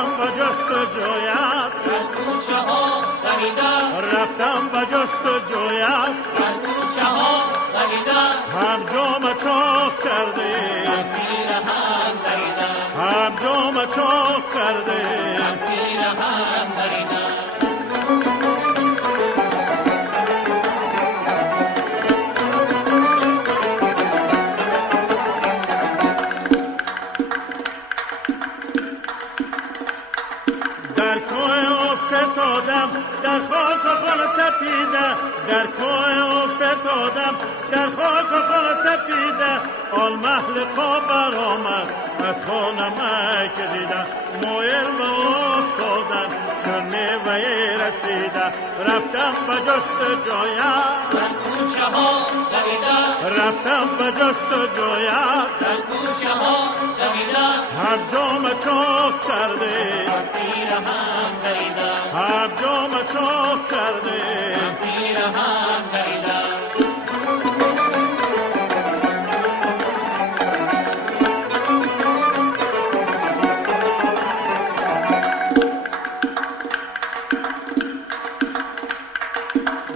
رفتم به جستجویت در کوچه ها دویدم، رفتم به جستجویت در کوچه ها دویدم، هم جام چاک کردی پیرهن دریدم، هم جام چاک کردی پیرهن دریدم. در کوه افتادم در خاک و خون تپیده در کوه افتادم در خاک و خون تپیده آل محلقا برآمد از خانه کشیده مایل به افتادن چون میوه رسیده رفتم به جستجویت در کوچه ها دویدم، رفتم به جستجویت در کوچه ها دویدم، هم جام چاک کرده پیرهن دریدم، هم جام چاک کرده پیرهن دریدم.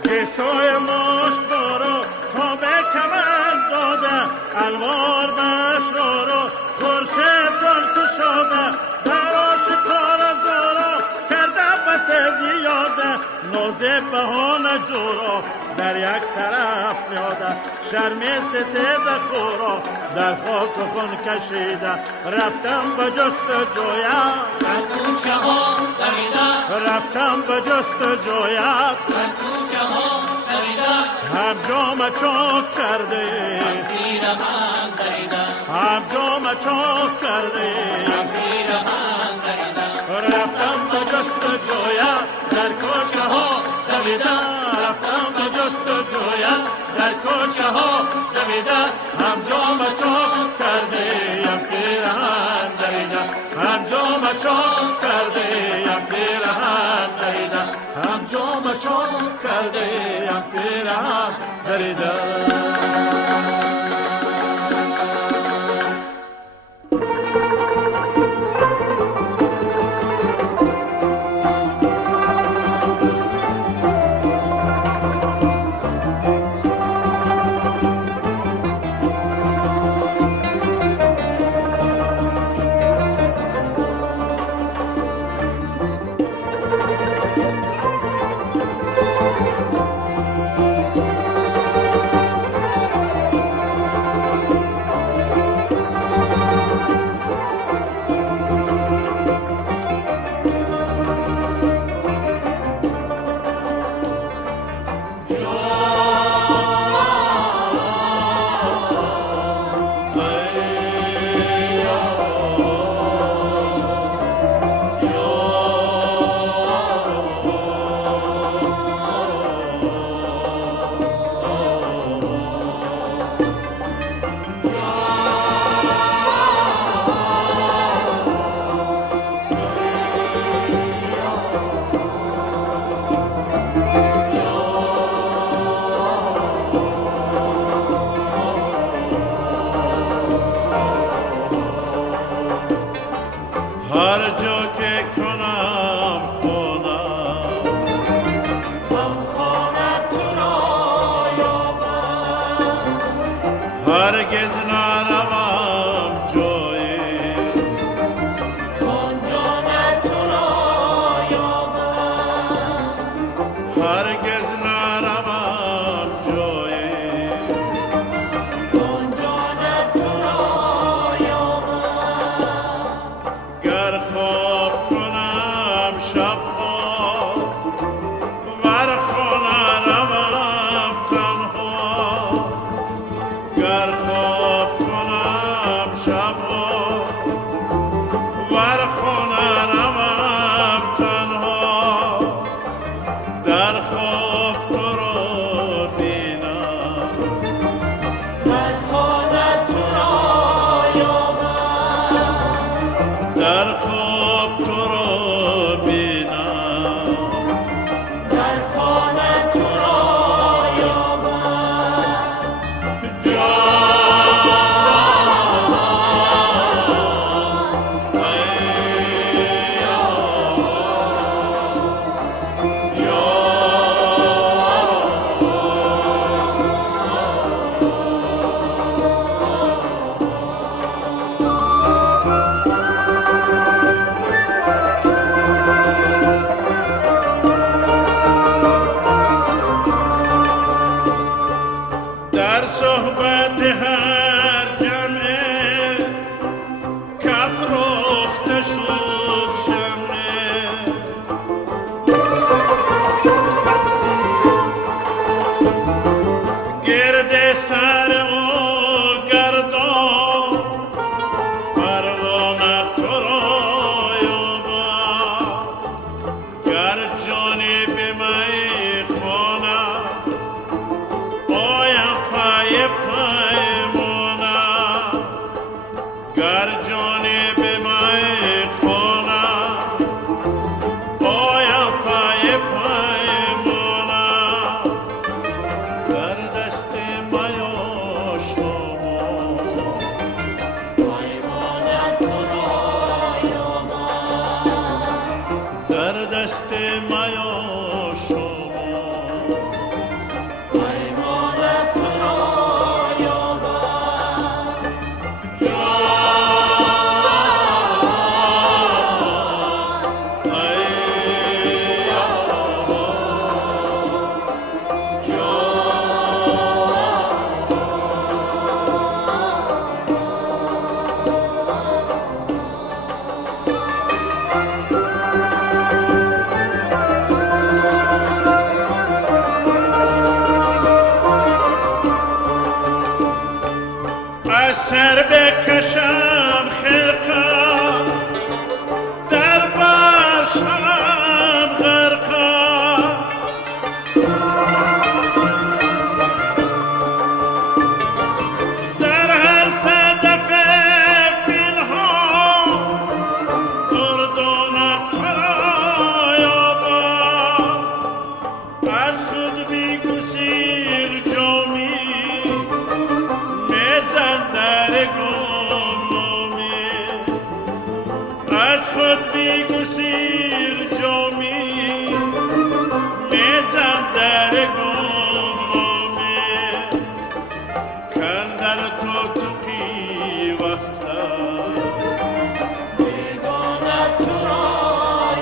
گیسای مشک بارو تا به کمر داده الوار بشارو خورشید سال کشاده در آشکار زارا کرده بس زیاده نازه بهانه جورا در یک طرف میاده شرمی ستیز خورا در خاک و خون کشیده رفتم به جستجویت در کوچه ها دویدم، رفتم به جستجویت در کوچه ها دویدم، هم جام چاک کرده پیرهن دریدم، هم جام چاک کرده پیرهن دریدم. رفتم به جستجویت در کوچه ها دویدم رفتم به جستجویت در کوچه ها دویدم هم جام چاک کرده یم پیرهن دریدم هم جام چاک کرده یم پیرهن دریدم هم جام چاک کرده یم پیرهن دریدم هر جا که کنم خونم هم خانه تو را یابم، هرگز نروم جایی آن جان تو را یابم، هرگز نروم جایی آن جان تو را یابم. گر خواب کنم شب ها ور خانه روم تنها گر خواب کنم از سر بکشم خرقه در بر شوم غرقه در هر صدف پنهان گردون تو را یابم از خود بیگسیر جامی میزن در گمنامی از خود بیگسیر جامی میزن در گمنامی کندر تو توقی وحدت بیگانه تو را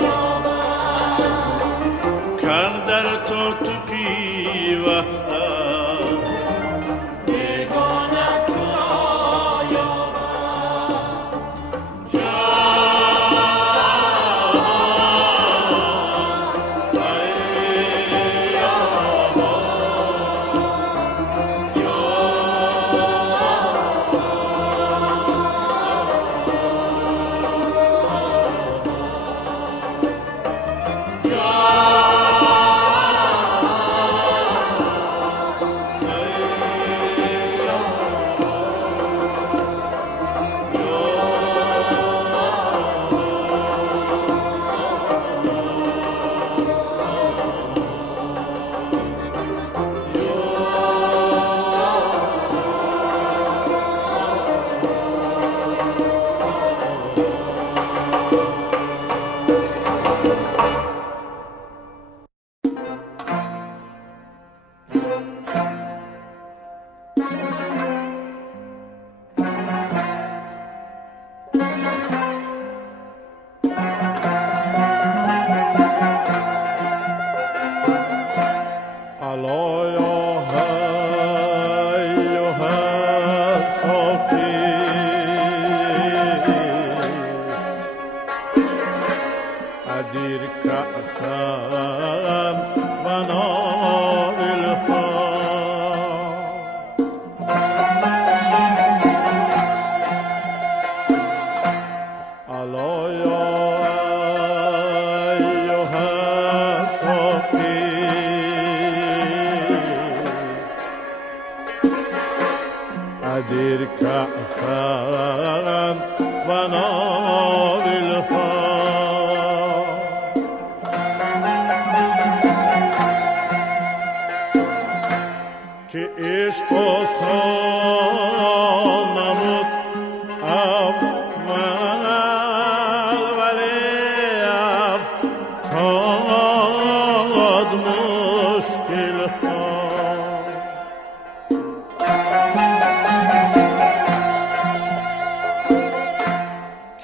یابم کندر تو توقی وحدت بیگانه تو را یابم الا یا ایها الساقی ادیر کأسا و ناولها الا یا ایها الساقی ادیر کأسا و ناولها که عشق آسان نمود اول ولی افتاد مشکل ها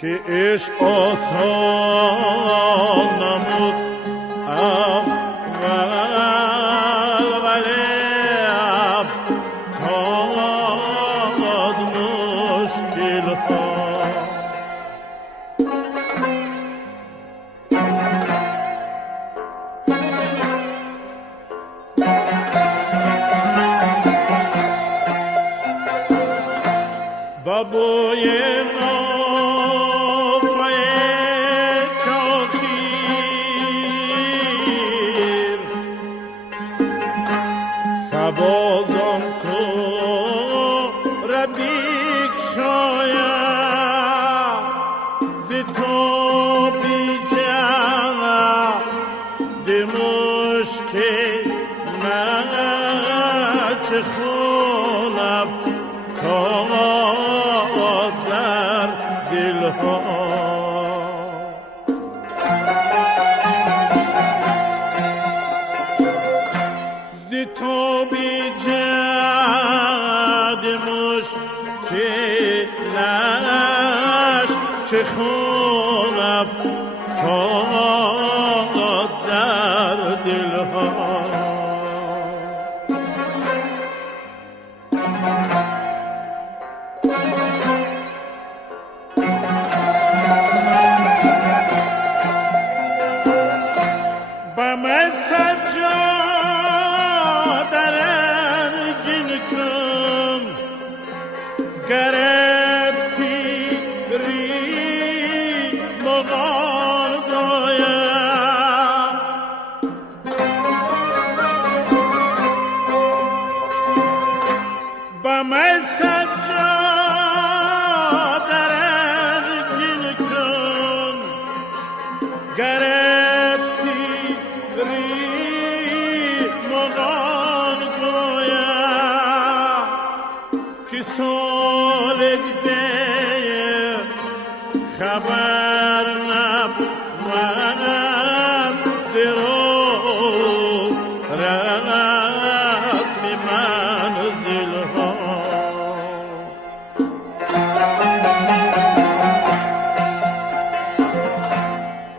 که عشق آسان نمود اول ولی افتاد مشکل ها بابوی نافه کاخیر سبازان تو ربیک شاید ز تو بیجه دمشکل چه خونف تا در دلها ز تو بیجد مشکلش چه خونف تا در دلها سجادرن گین کن سجاده رنگین کن گرت پیری مغان گویا که سالگ به خبر نبود زیرو رسم منزل ها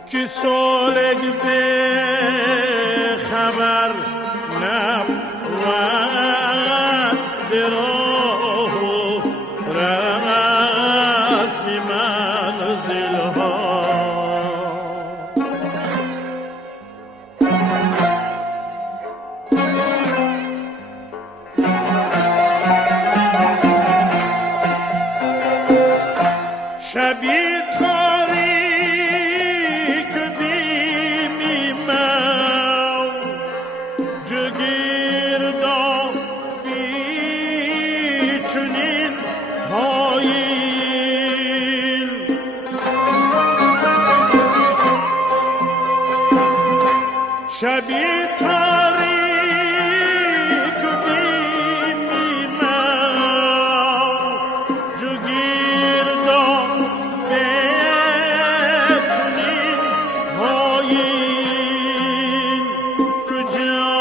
که سالگ به خبر نبود زیرو رسم منزل ها شبی تاریک بیمیمم جگیردا بیچنین هایل شبی تاریک بیمیمم جگیردا بیچنین هایل کجا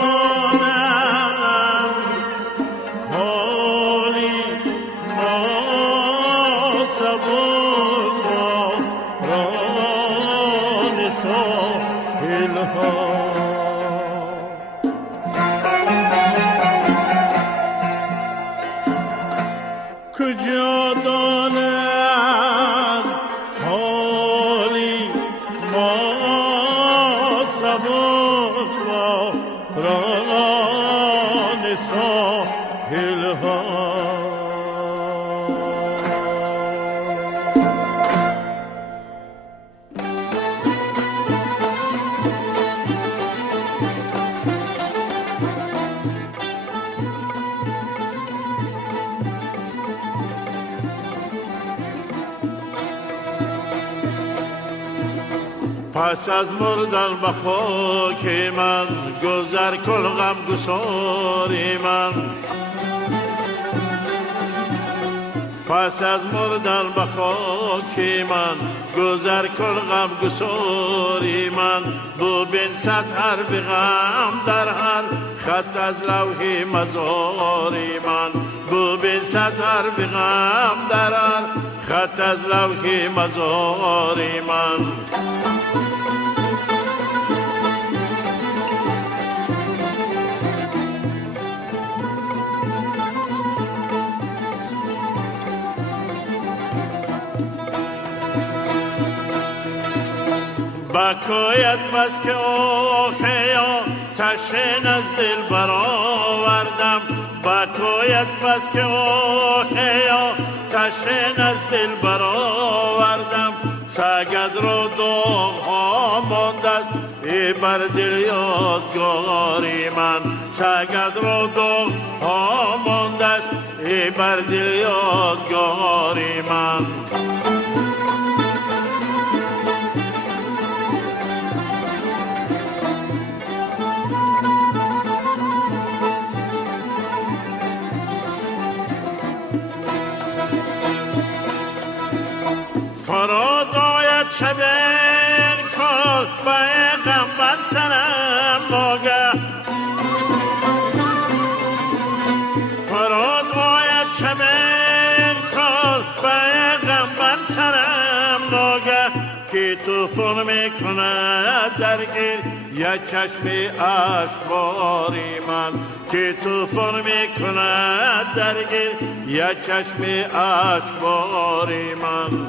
دانم حالی ما سبک را ران ساحل ها کجا دانم حالی ما سبک را ران ساحل ها پس از مردن به خاک من گذر کل غم گساری من پس از مردن به خاک من گذر کل غم گساری من ببین صد حرف غم در هر خط از لوح مزاری من ببین صد حرف غم در هر خط از لوح مزاری من بکایت بس که آخیا تشن از دل برآوردم بکایت بس که آخیا تشن از دل برآوردم سگد را داغ ها مانده است بر دل یادگاری من سگد را داغ ها مانده است بر دل یادگاری من فراد آید شب انکار پیغمبر سرم ناگه فراد آید شب انکار پیغمبر سرم ناگه که طوفان میکند درگیر یک چشم اشکباری من که طوفان میکند درگیر یک چشم اشکباری من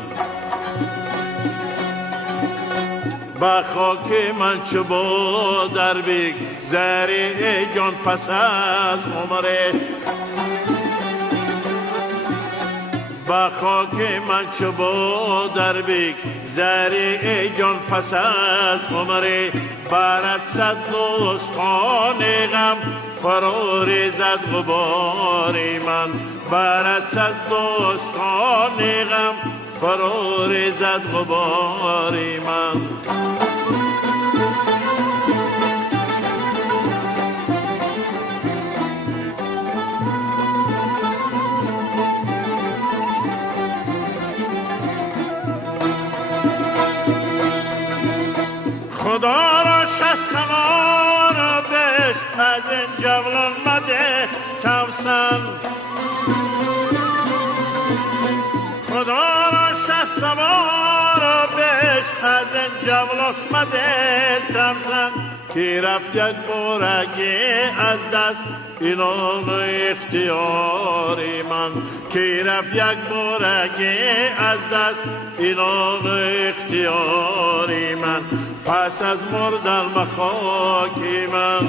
با خاک من چو با در بیگ زری جان پس از عمره با خاک من چو با در بیگ زری جان پس از عمره برد صد دوستان غم فراری زد غباری من برد از دوستان غم فرو ریزد غباری من. خدا را شست ما را بش از این جولان مده توسن. خدا را شست ما را بش از این جولان مده توسن. کی رفت یک بارگی از دست اینان اختیاری من. کی رفت یک بارگی از دست اینان اختیاری من. پس از مردن مخاکی من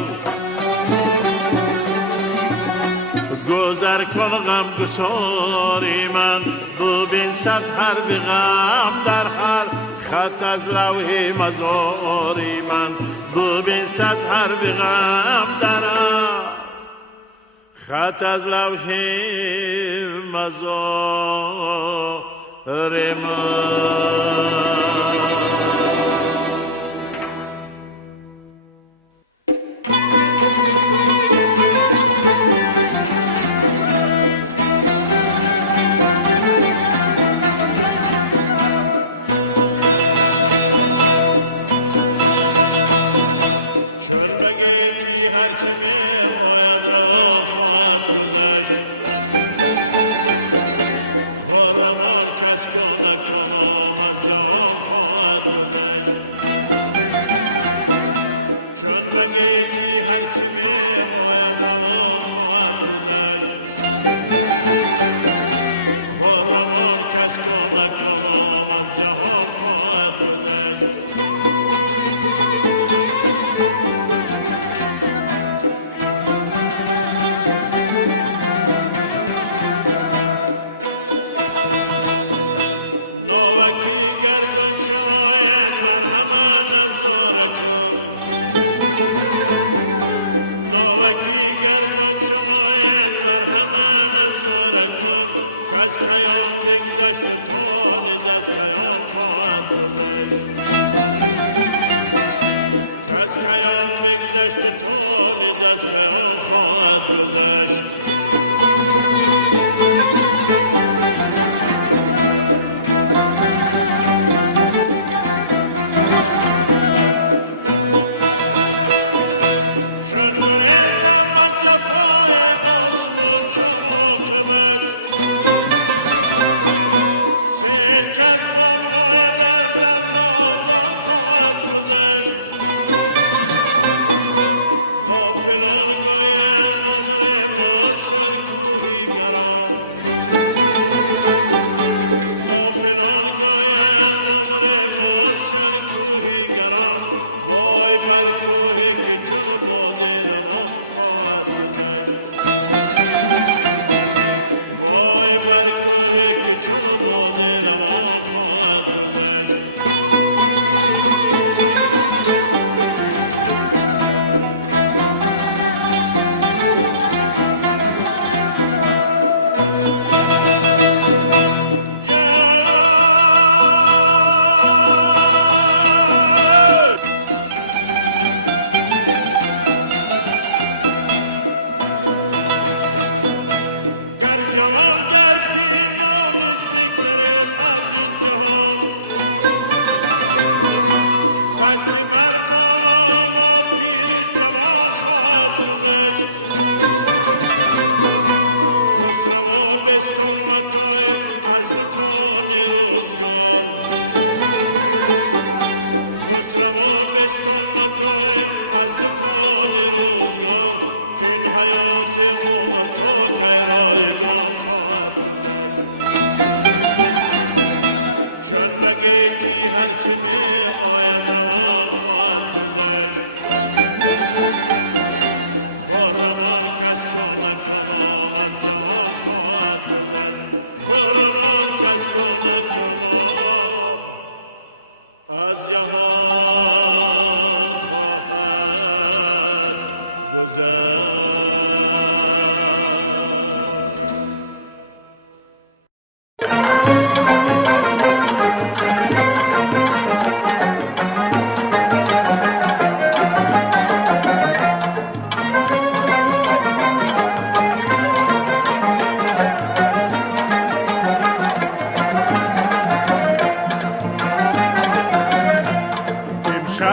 گذر کن غم گساری من. ببین صد حرف غم در هر خط از لوح مزاری من. ببین صد حرف غم در هر خط از لوح مزاری من.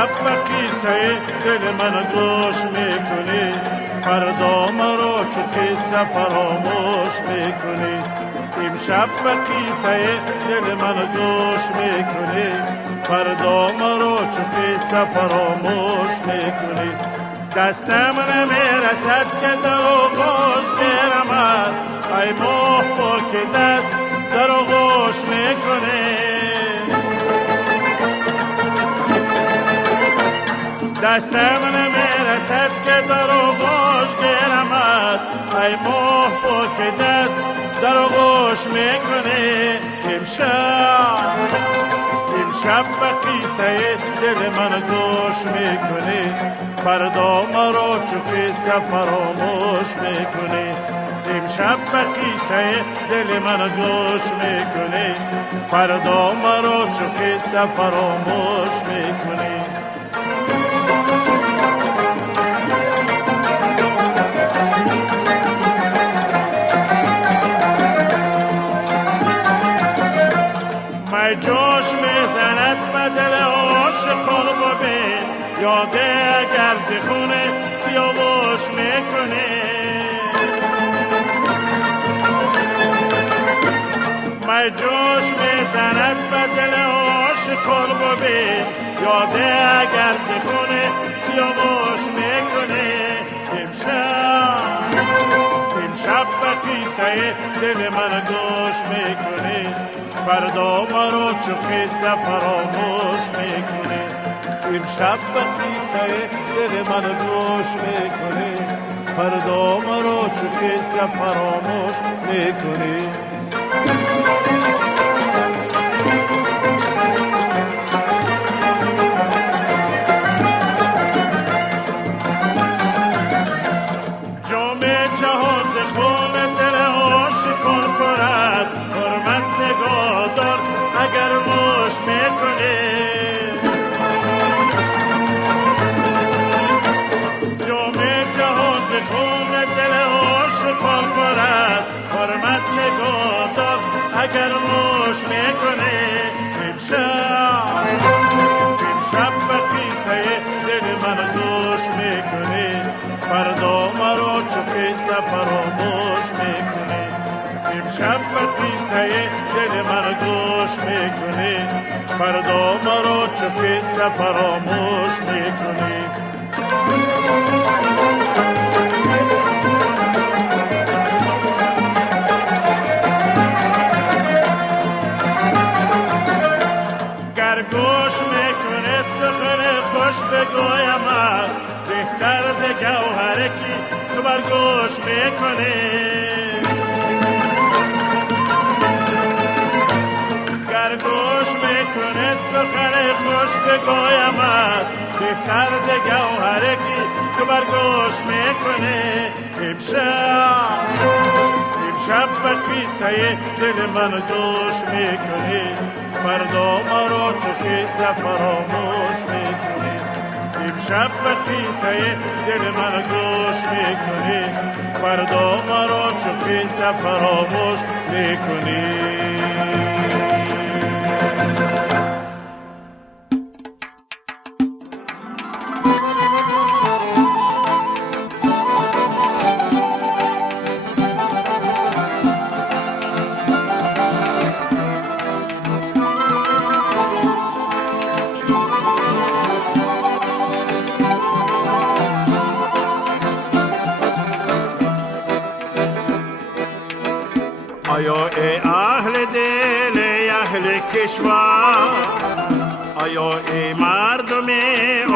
امشب به قیصه دل من گوش میکنی، فردا مرا چو قصه فراموش میکنی. امشب به قیصه دل من گوش میکنی، فردا مرا چو قصه فراموش میکنی. دستم نمیرسد که در آغوش گیرمت، ای ماه با که دست در آغوش میکنی. دستم نمیرسد که در آغوش گیرمت، ای ماه با که دست در آغوش میکنی. امشب به قیصه دل من گوش میکنی، فردا مرا چو قصه فراموش میکنی. امشب به قیصه دل من گوش میکنی، فردا مرا چو قصه فراموش میکنی. جوش میزند به دل عاشقان ببین، یاده اگر زخونه سیاوش میکنی. می جوش میزند به دل عاشقان ببین، یاده اگر زخونه سیاوش میکنی. امشب به قیصه دل من گوش میکنی، فردا مرا چو قصه فراموش میکنی. امشب به قیصه دل من گوش میکنی، فردا مرا چو قصه فراموش میکنی. جام جهان ز خون دل عاشقان پر است، حرمت نگاه دار اگر موش میکنی. جام جهان ز خون دل عاشقان پر است، حرمت نگاه دار اگر موش میکنی. امشب به قیصه دل من گوش میکنی، فردا مرا چو قصه فراموش میکنی. امشب به قیصه دل من گوش میکنی، فردا مرا چو قصه فراموش میکنی. گر گوش میکنی سخن خوش بگویمت، بهتر ز گوهره کی تو بر گوش میکنی. گر گوش میکنی سخن خوش بگویمت، بهتر ز گوهره کی تو بر گوش میکنی. امشب به قیصه دل من گوش میکنی، فردا مرا چو قصه فراموش میکنی. امشب به قیصه دل من گوش میکنی، فردا مرا چو قصه فراموش میکنی. آیا ای اهل دل ای اهل کشور، آیا ای مردم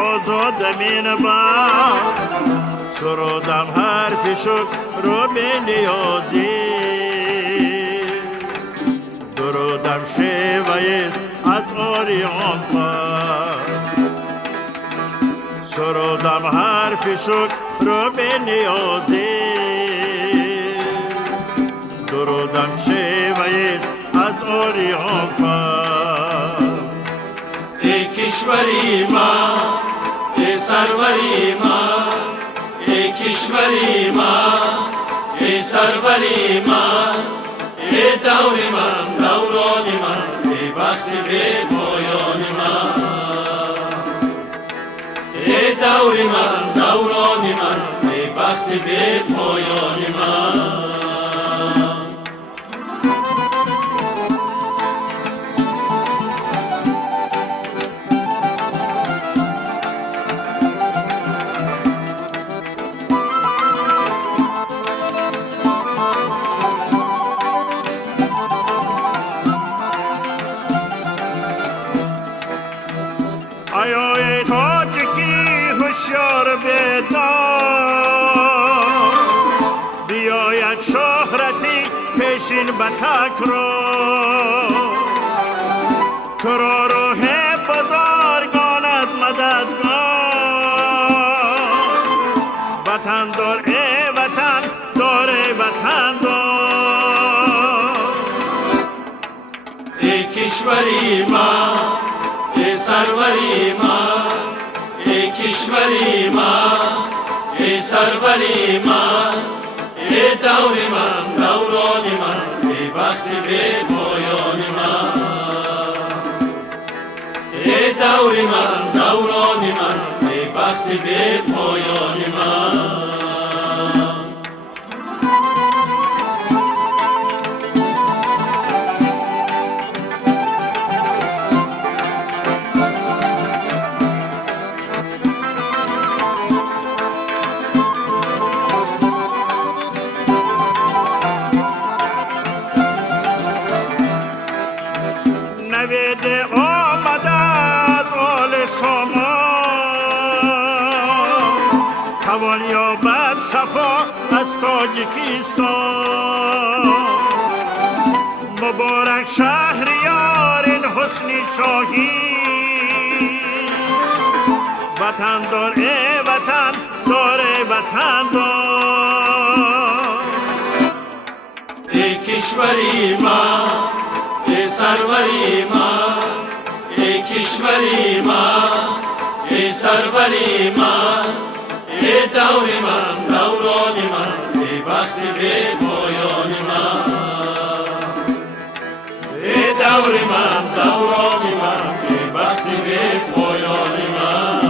آزاد مینبر، سرودم حرف شکر رو به نیازی، درودم شیوه‌ایست از آریان فر. سرودم حرف شکر رو به نیازی، درودم شیوه‌ایست از آریان فر. ای کشوری من، ای سروری من، ای کشوری من، ای سروری من، ای دور من، دوران من، ای بخت به پایان من. دور من دوران من ای بخت به پایان من آیای تاجکی هوشیار بدار بیاید شهرتی پیشین به تکرار تو را روح بزرگانت مددگار وطن دار ای وطن دار وطن دار ای کشوری من ای سروری من ای کشوری من ای سروری من ای دور من دوران من ای بخت به پایان من ای دور من دوران من ای بخت به پایان من نوید آمده از آل سامان توان یابد صفا از تاجیکستان مبارک شهریار این حسن شاهی وطن دار ای وطن دار وطن دار ای کشوری من ای سروری من ای کشوری من ای سروری من ای دور من دوران من ای بخت به پایان من ای دور من دوران من ای بخت به پایان من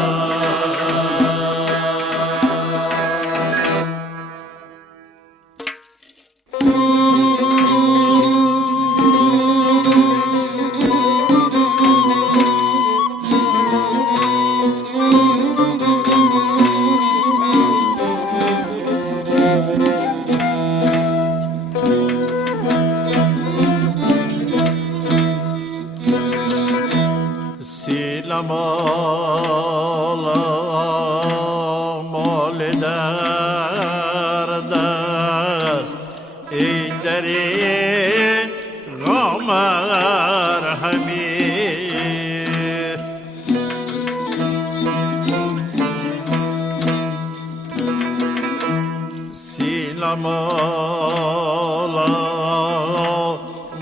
مال درد است ای دری غامر همیر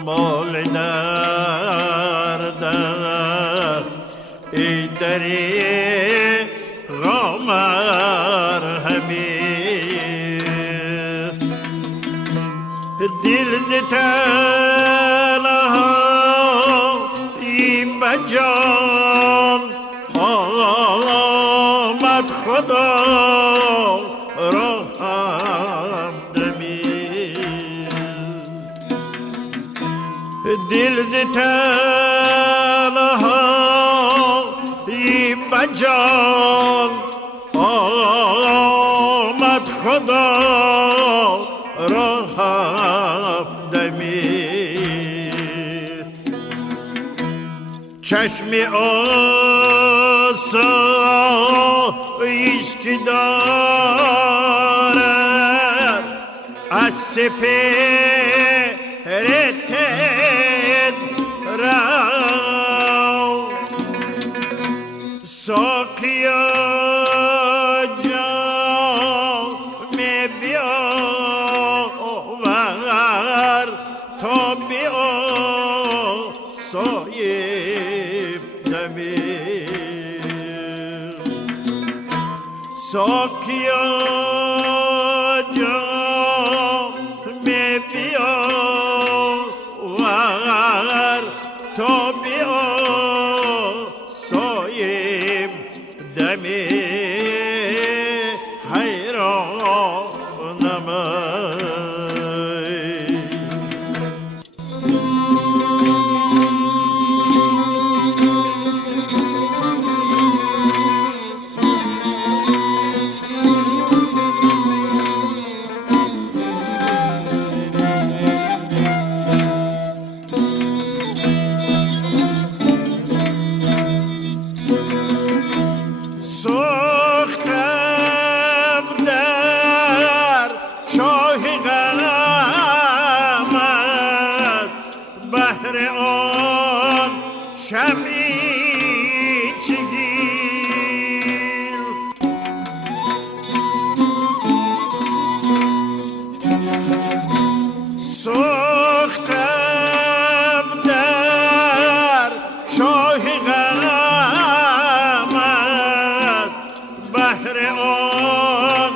مال درد است ای دری غامر همیر دل ز تنهایی بجان آمد خدا را همدمید دل ز تنهایی بجان آمد خدا را همدمید چشم آسایش که دارد از سپهر تیز رو ساقیا جام بیاور تا بیاسایم دمیر ساقیا جام بیاور تا بیاسایم دمیر بهر آن شمعی چگیر سوختم در چاه غمت بهر آن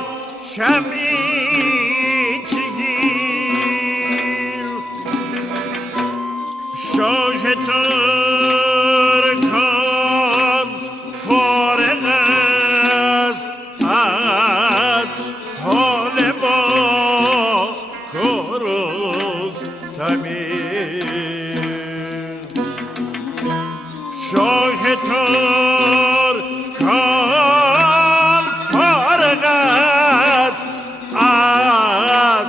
شمعی چگیر شاه ترکان فارغ است از حال ما کروز تمیر شاه ترکان فارغ است از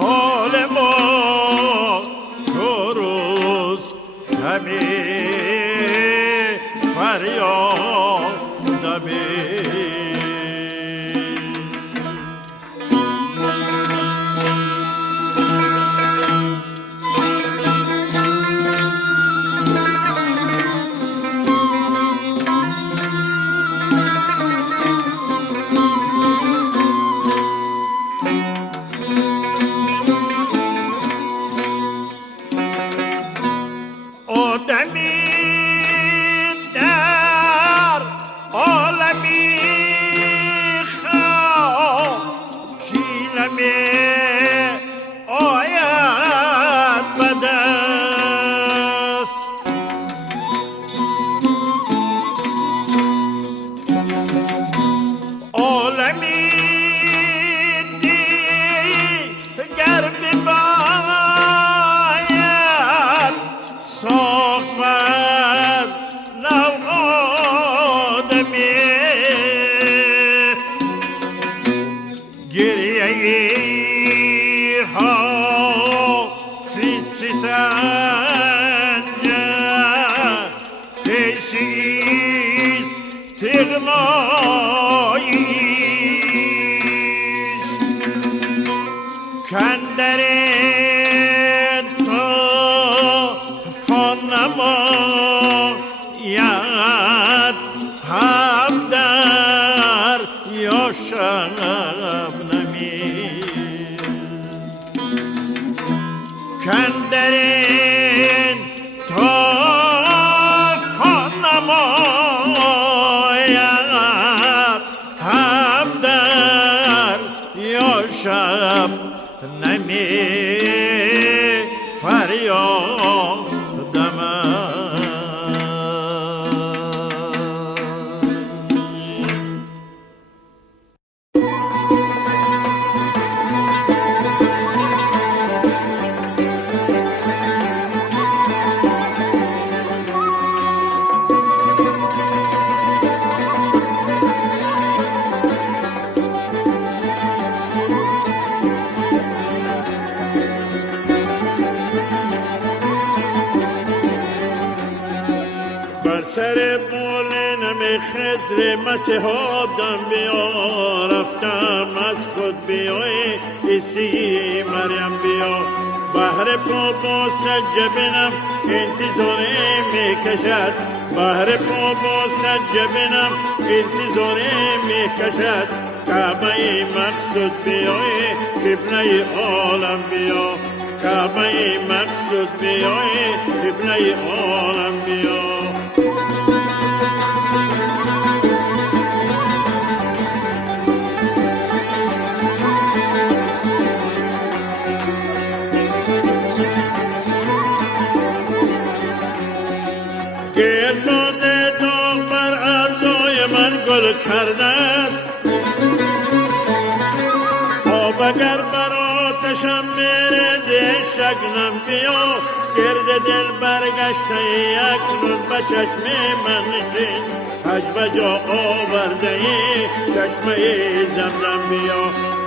حال ما کروز تمیر فریاد نمیر آدمی در عالمی خاکی نمی آید به دست عالمی دیگر بباید ساخت از نو آدمی گریه ای حافظ چه سنجد پیشیست تغناییش کندر نماید هم در یا شبنمی کندرین طوفان نماید هم در یا شبنمی فریاد سر بالینم خضر مسیحادم بیا رفتم از خود بیای عیسی مریم بیا بهر بابا سجبنم انتظاری میکشد بهر بابا سجبنم انتظاری میکشد کعبه مقصود بیای قبله عالم بیا کعبه مقصود بیای قبله عالم بیا گردباد داغ بر اعضای من گل کرده است آب اگر بر آتشم میرزه شگنم بیا گرد دل برگشته اکنون به چشم من نشین حج بجا آورده چشمه زمزم بیا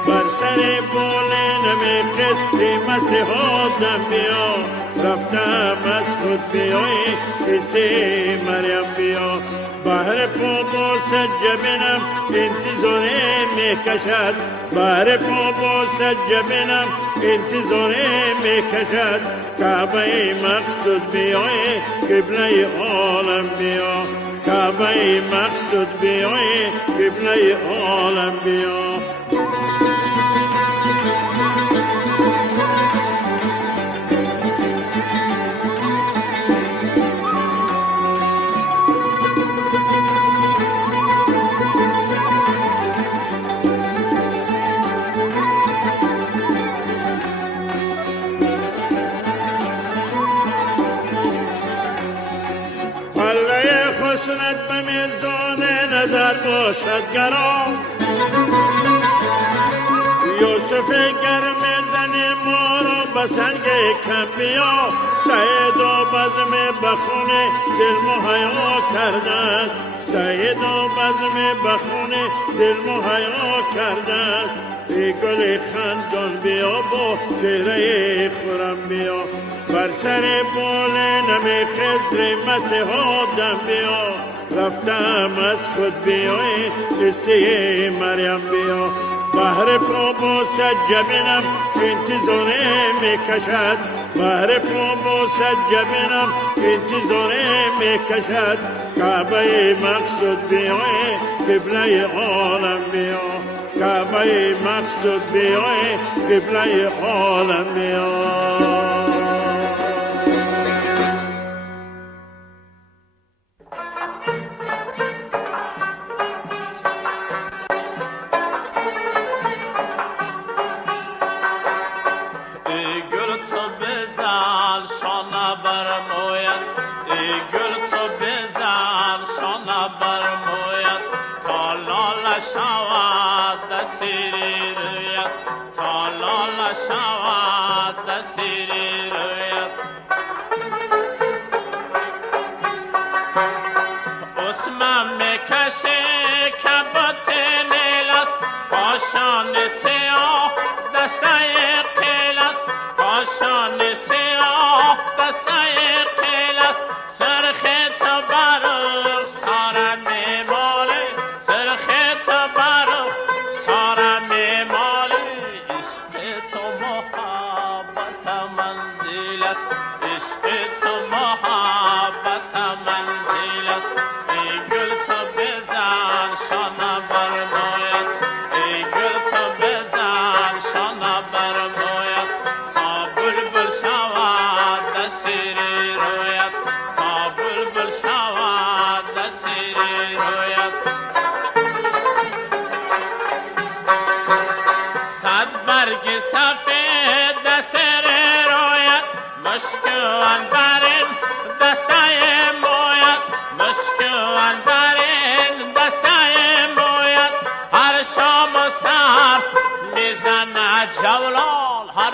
بر سر بالین میخد مسیحا دم بیا رفتم از خود بیای کسی مریم بیا بهر پا سجبینم انتظاره میکشد بهر پا سجبینم انتظاره میکشد کعبه مقصود بیای قبله عالم بیا کعبه مقصود بیای قبله عالم بیا حسنت به میزان نظر باشد گرام یوسف گر میزنی ما رو به سنگ کم بیا سعید و بزم بخون دل مهیا کرده است سعید و بزم بخون دل مهیا کرده است ای گل خندان بیا با چهره خورم بیا بر سر بالینم خضر مسیحا دم بیا رفتم از خود بیای قصه مریم بیا بهر پا سجبینم انتظاره میکشد بهر پا سجبینم انتظاره میکشد کعبه مقصود بیای قبله عالم بیا کعبه مقصود بیای قبله عالم بیا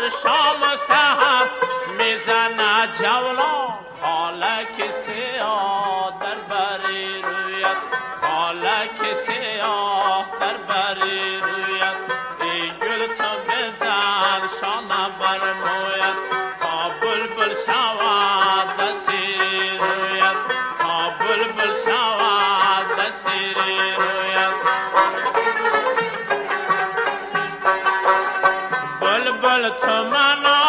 شام و سحر میزنه جولان خالک سیاه در بری رویت خالک سیاه در بری رویت ای گل تو بزن شانه بر مویت تا بلبل شود دستی رویت تا بلبل شود دستی رویت بلبل تو منال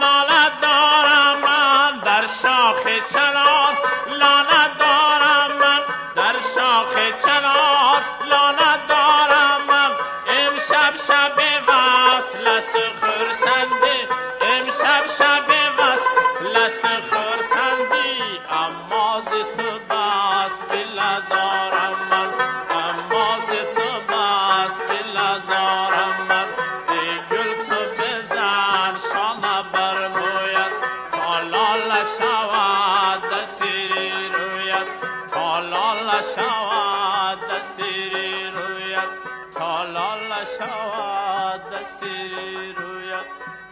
ناله دارم من در شاخ چنار لانه دارم من در شاخ چنار لانه دارم من امشب شب وصل است خرسندی امشب شب وصل است خرسندی اما ز تو بس بلا دارم من اما ز تو بس بلا دارم من ای گل تو بزن شانه بر مویت تا لاله شود دسیری رویت تا لاله شود دسیری رویت تا لاله شود دسیری رویت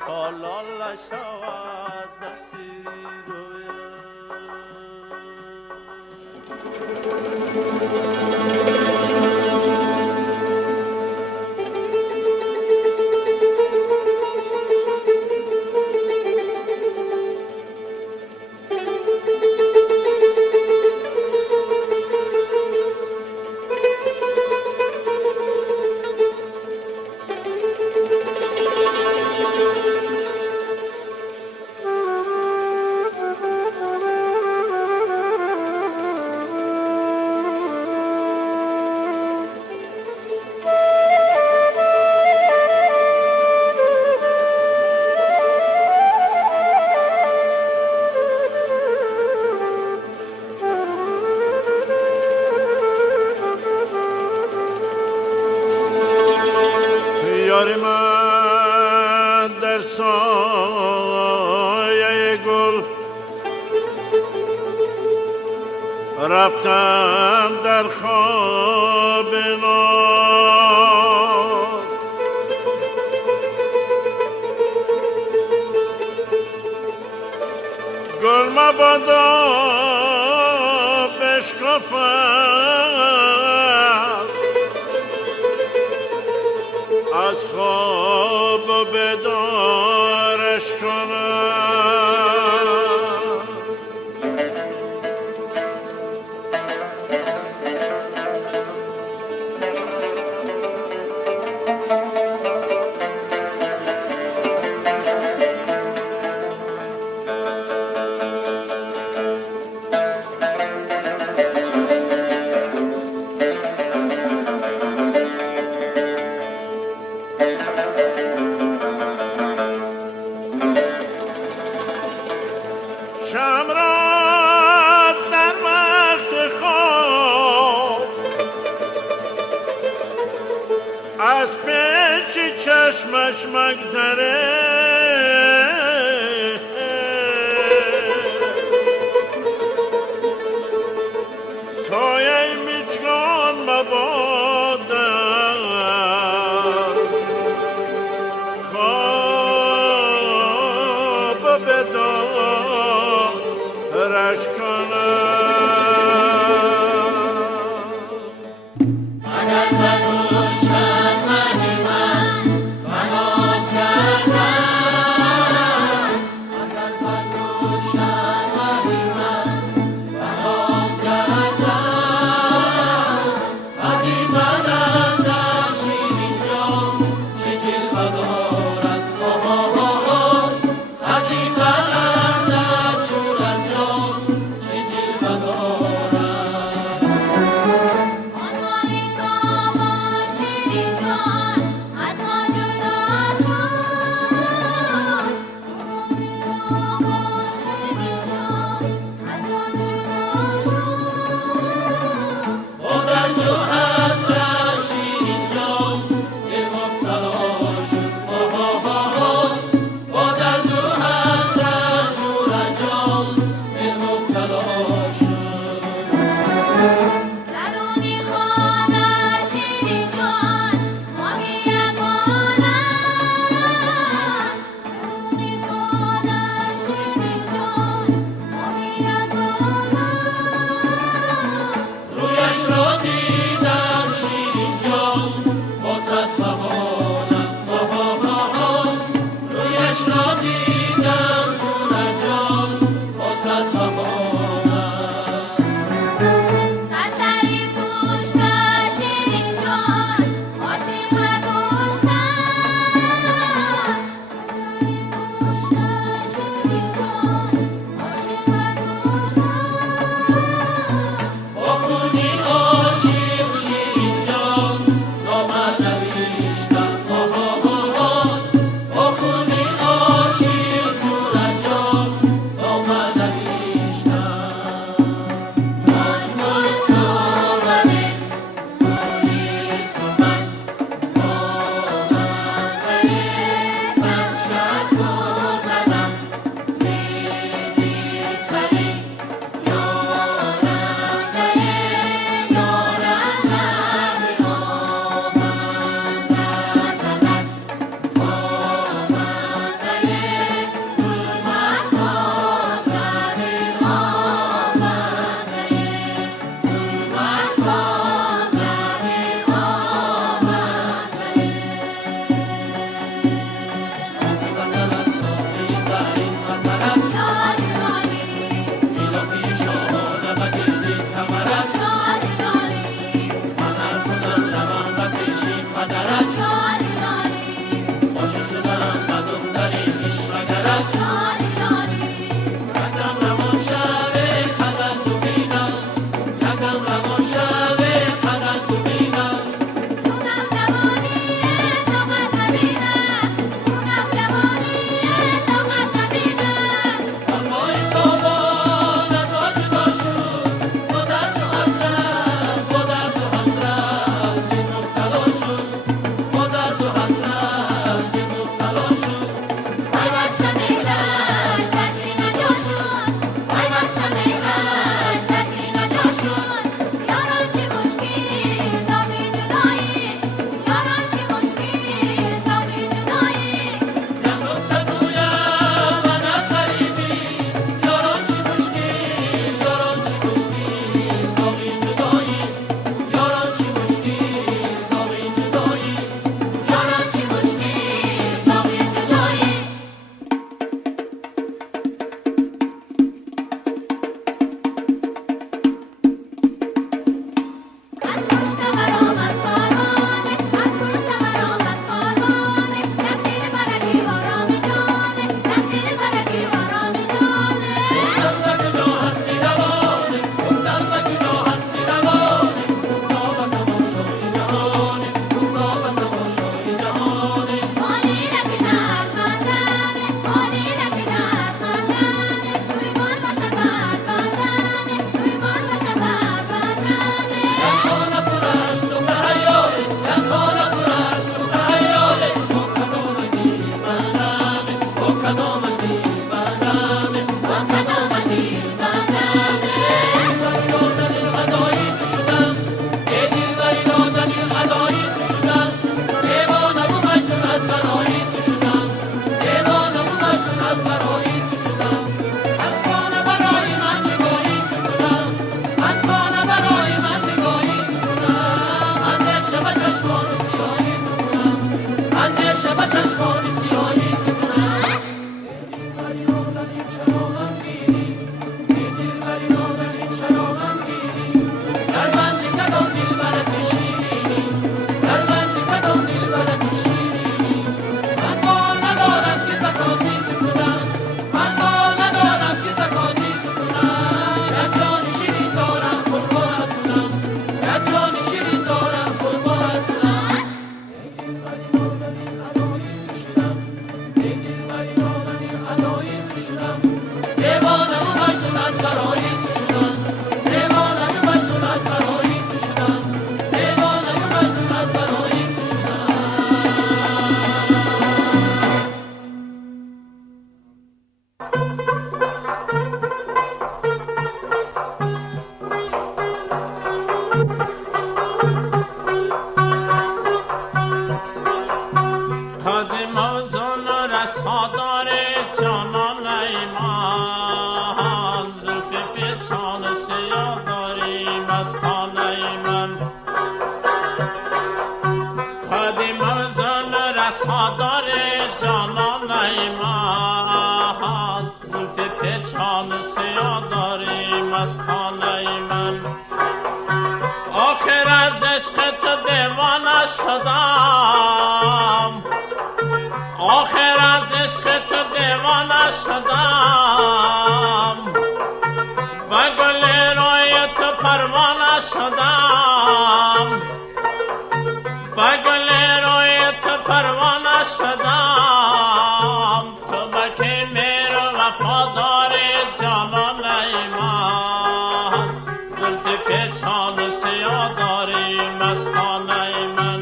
تا لاله شود دسیری رویت رفتم در خواب نار گل مبادا بشکافم از خواب و بیدارش کنم شم را در وقت خواب از پیش چشمش مگذره سایه میچگان مبادا خواب بدار رش اگر بگوشم مهی من بناز کردن اگر بگوشم مهی من بناز کردن حبیبم در شیرین جان چه جلوه دارد حبیبم در صورت جان چه جلوه دارد رویش را دیدم جون جان با صد بهانه مستانه من. آخر از عشق تو دیوانه شدم، آخر از عشق تو دیوانه شدم، با گل روی تو پروانه شدم، با گل روی تو پروانه شدم. تو با که میرو وفادار جانان من، زلف پیچان و سیاه داری مستانه من.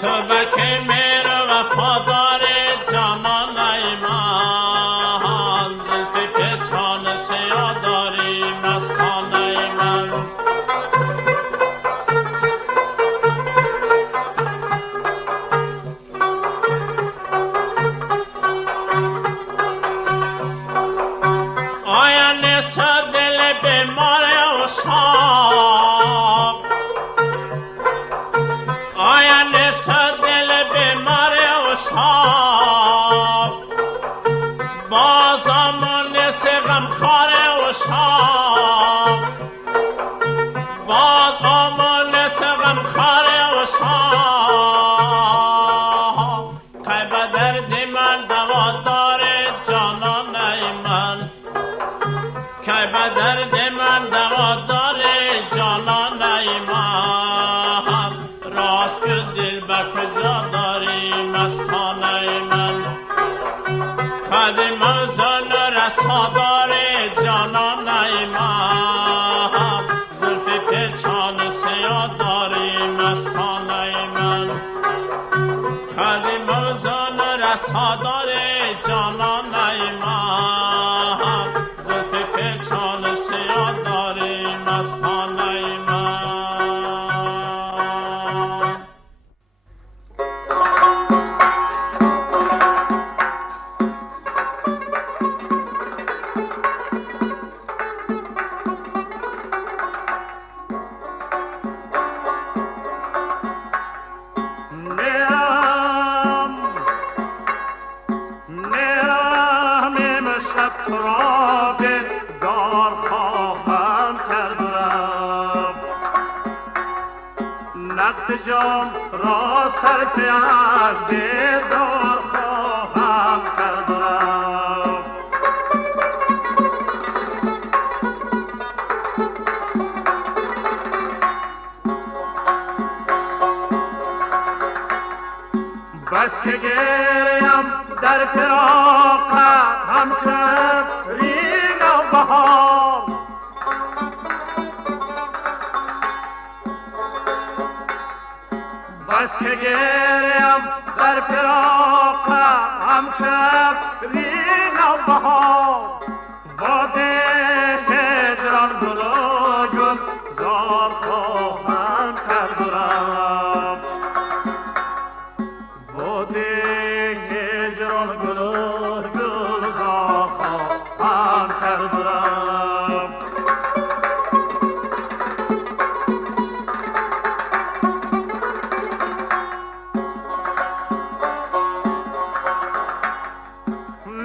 تو با که میرو وفادار جانان من، زلف پیچان و سیاه داری مستانه من. دل بیمار عشاق، آیا نسا دل بیمار عشاق، باز آمون نس غمخوار عشاق، باز آمون نس غمخوار عشاق. که به درد من دوا داره جانان من، که به درد من دوا داره جانان من. راست که دل به کجا داری مستانه من، خدی موزن رسا داره جانان من. زلف پیچان سیاه داری مستانه من، خدی موزن رسا داره جانان من. زلف پیچان سیاه داری مستانه من. جام را صرف عهد دار خواهم کردم. بس که گریم در فراقت همچون ریگ و بهار، بس که گریم در فراقت همچون ریگ و بهار. واده هجران گل و گلزار خواهم کردم، واده هجران گل و گلزار خواهم کردم.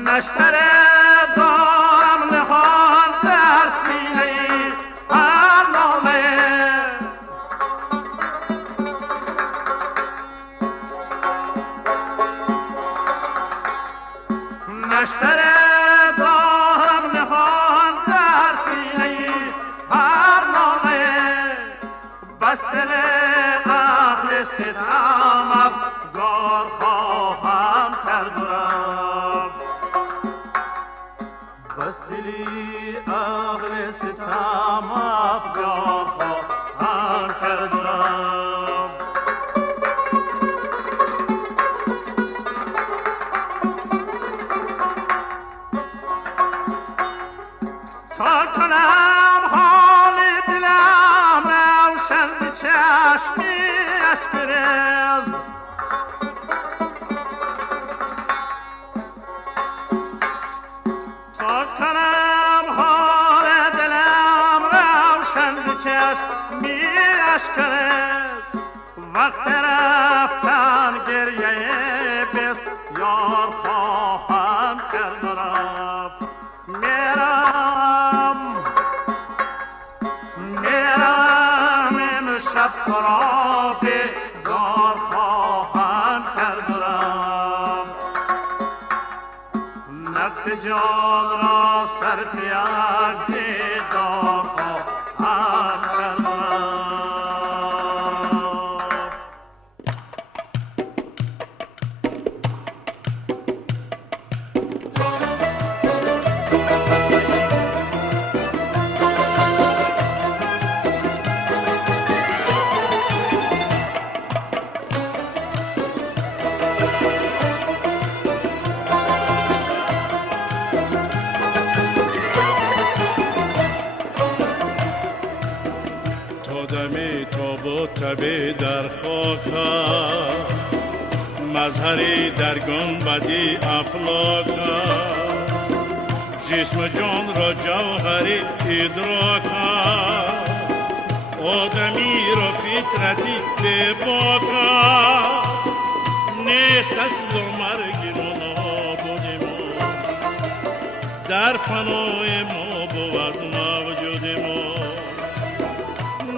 نشتر دارم نهان در سینه برنامه، نشتر دارم نهان در سینه برنامه. بس دل اهل ستم افگار خواهم کردم، بس دلی اهل ستم افگار خواهم کردم. تا کنم حال دلم روشن ز چشمی اشکرز، تا کنم حال دلم روشن ز چشمی اشکرز. وقت رفتن گریه بسیار خواهم کردم. میرم تو را بیگار خواهم کردم نقد جان را صرف یک دیدار خواهم کردم دمی تاب و تبی در خاک است مظهری در گنبدی افلاک است جسم جان را جوهری ادراک است آدمی را فطرتی به باک است نیست اصل و مرگ نابود ما در فنای ما بود موجود ما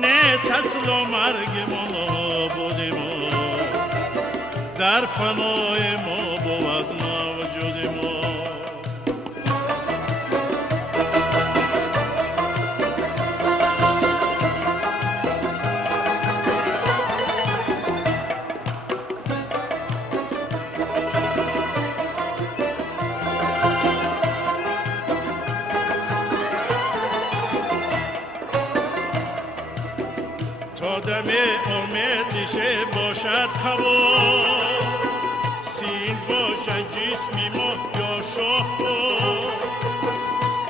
نیست اصل و مرگ ما نابود ما در فنای ما بود موجود ما تا دم امیدش باشد قبول سین باشد جسمی ما یا شاه بود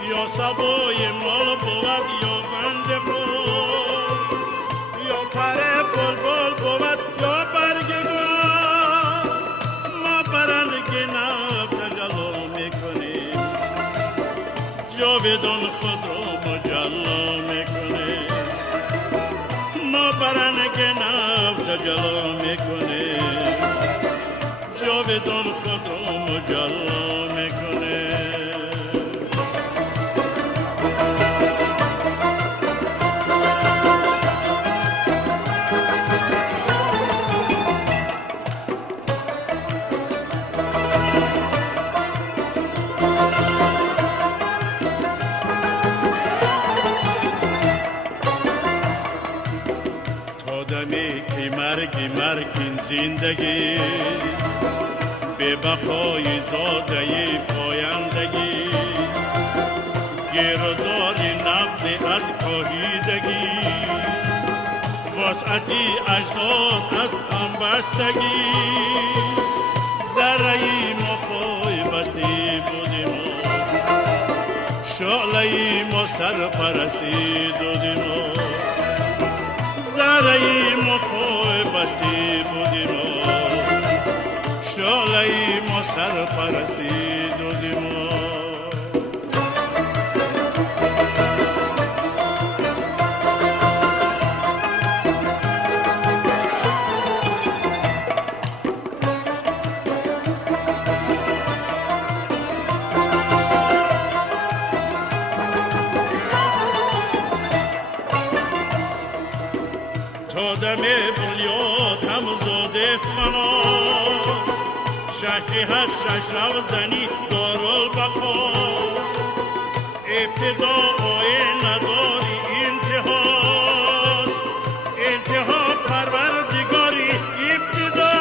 یا سبای مال بود یا بند بود یا پر بلبل بود یا برگ گل ما برندگی نفت جلو میکنیم جاودان خود را مجلا میکنیم ما برنگ نفت جلا میکنه جاودان خود را مجلا میکنه آدمی که مرگ این زندگی به بقای زاده پایندگی گردار نبض از کاهیدگی وسعتی اجداد از همبستگی ذره ما پای بستی بودیم شعله ما سرپرستی دادیم ذره ما پای بستی بودیم شعله ما سرپرستی دادیم تا دم بلیاد هم زاده فنا شش جهت شش رو زنی دارالبقا ابتدا آیه نداری انتهاست انتها پروردگاری ابتدا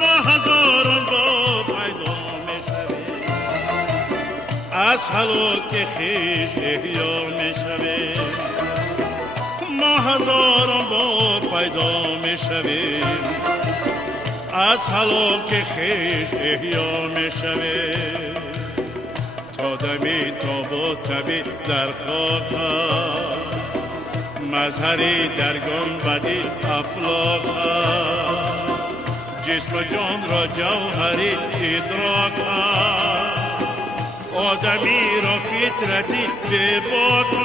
ما هزاران با پیدا میشویم از هلاک خویش احیا میشویم ما هزاران بار پیدا می شویم از هلاک خویش احیا می شویم تا دمی تاب و تبی در خاک مظهری در گنبدی افلاک جسم جان را جوهری ادراک آدمی را فطرتی به باک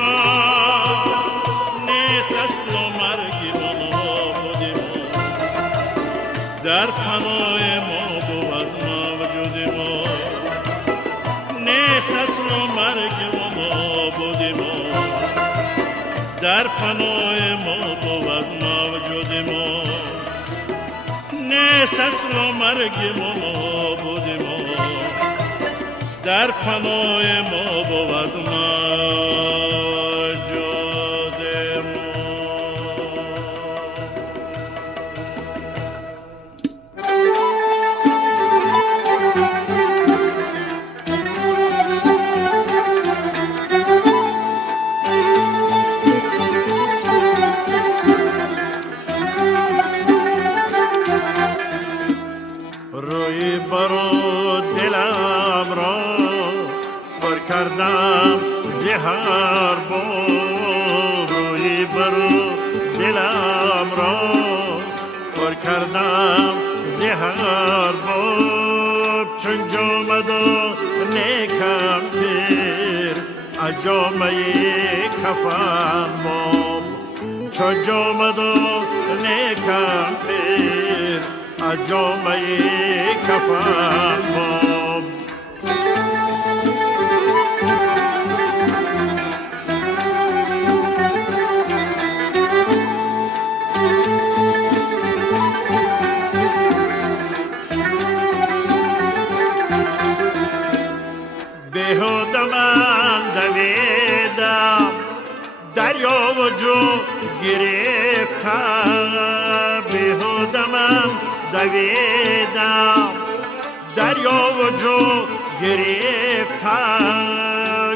اصل و مرگ ما بودیم در فنای ما بود موجود ما نیست اصل و مرگ ما بودیم در فنای ما بود اصل و مرگ ما بودیم در فنای ما بود نجات ما. روی برو دلم را پر کردم زهر باب، روی برو دلم را پر کردم زهر باب، چون جامد و نیکم پیر از جامعه کفن باب، چون جامد و نیکم پیر از جامعه کفن باب. بیهوده من دویدم دریا و جو گرفتم، بیهوده من دویدم دریا و جو گرفتم،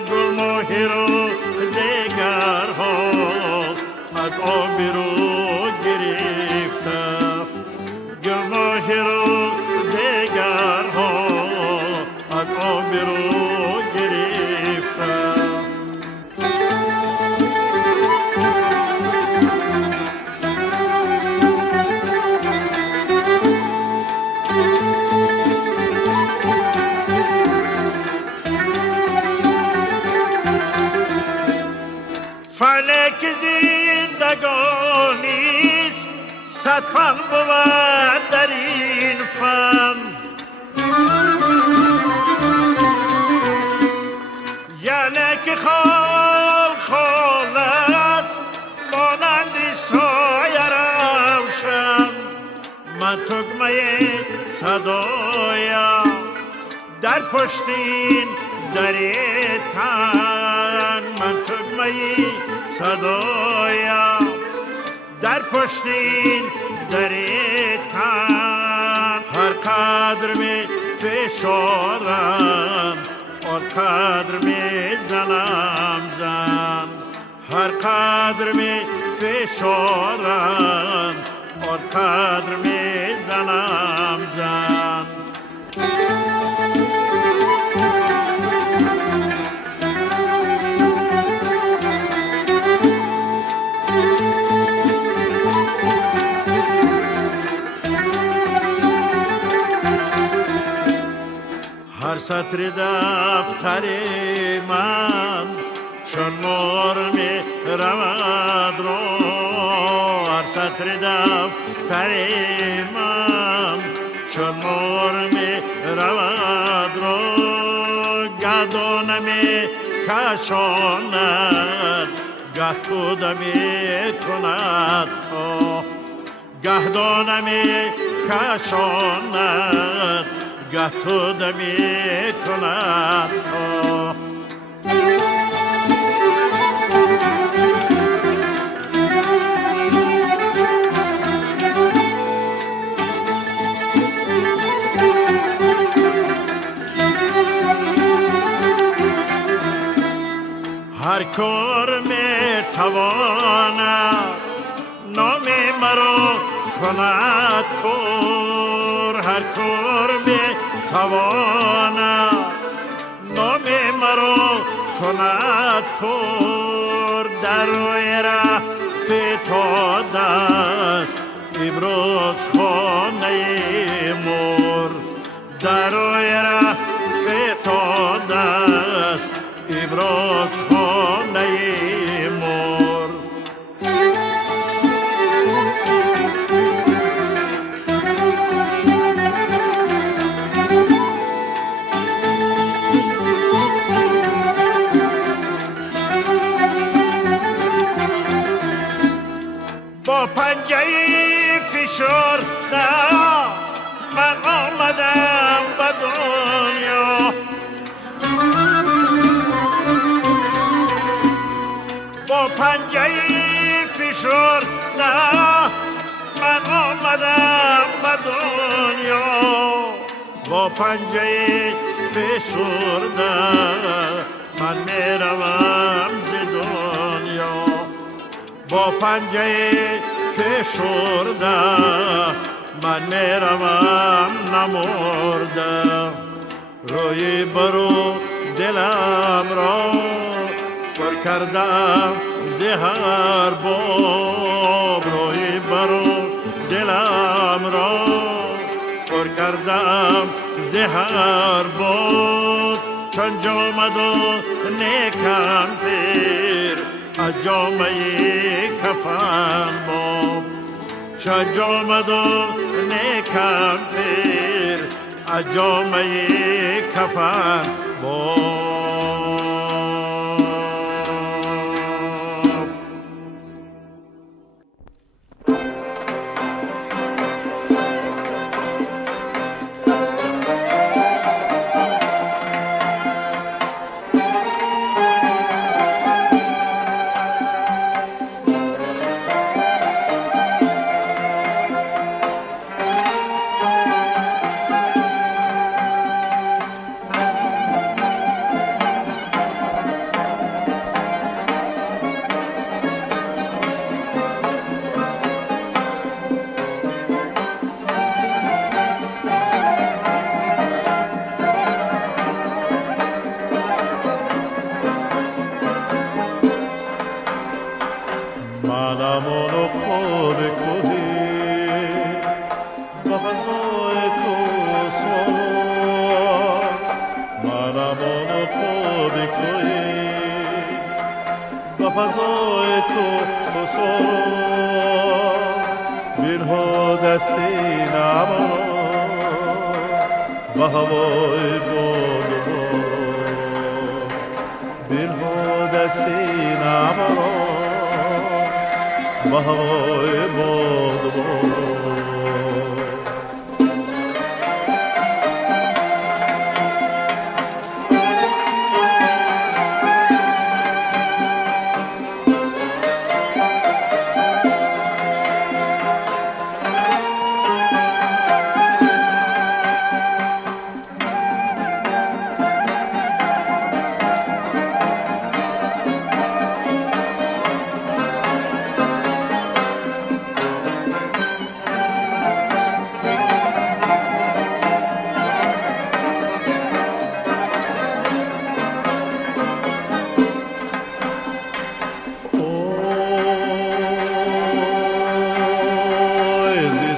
گل ماهی رو دگرها از آب رو گرفتم، گل ماهی رو دگرها از آب رو گرفتم. فلک زندگانیست صد فن بود در این فن، یعنی که خال خال است مانند سایه روشن، من تکمه صدایم در پشتین در تن، من تکمه صدایم در پشتین در تن، هر قدر می فشارم آن قدر می زنم زن، هر قدر می فشارم آن قدر می زنم زن. هر سطر دفتر من چون مار می رود رو، هر سطر دفتر من چون مار می رود رو، گردان می کشاند گه توده می کند تا، گردان می کشاند گه توده می کند تا. هر کار می تواند نام مرا کند کار، هر کار می تواند نام مرا کند کار، در روی ره فتاده است امروز خانه مور، در روی ره فتاده است امروز خانه مور. با پنجه فشرده من آمدم به دنیا با پنجه فشرده من آمدم به دنیا با پنجه فشرده من میروم ز دنیا با پنجه فشرده من میروم نمرده روی برو دلم را پر کردم زهر باب روی برو دلم را پر کردم زهر باب چون جامد و نیکم پیر از جامعه کفن باب چون جامد و نیکم پیر از جامعه کفن باب فضای تو بسارا بینها دستی نمارا به هوای باد و بارا بینها دستی نمارا به هوای باد و بارا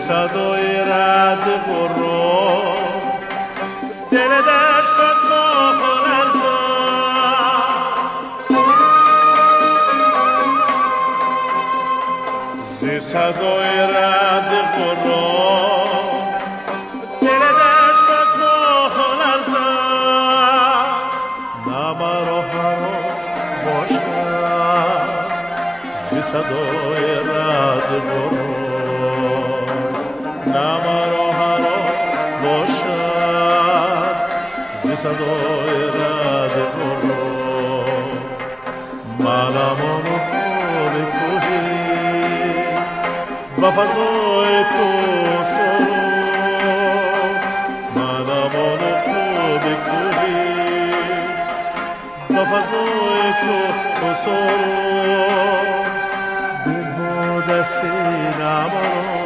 صدای رد برو دل دشت با لرزد زی صدای رد برو دل دشت با لرزد نمرا هراس باشد زی صدای رد برو نمرا هراس باشد ز صدای رد برو منم آن کوهی به فضای تو سرو منم آن کوهی به فضای تو سرو دلها دستی نمرا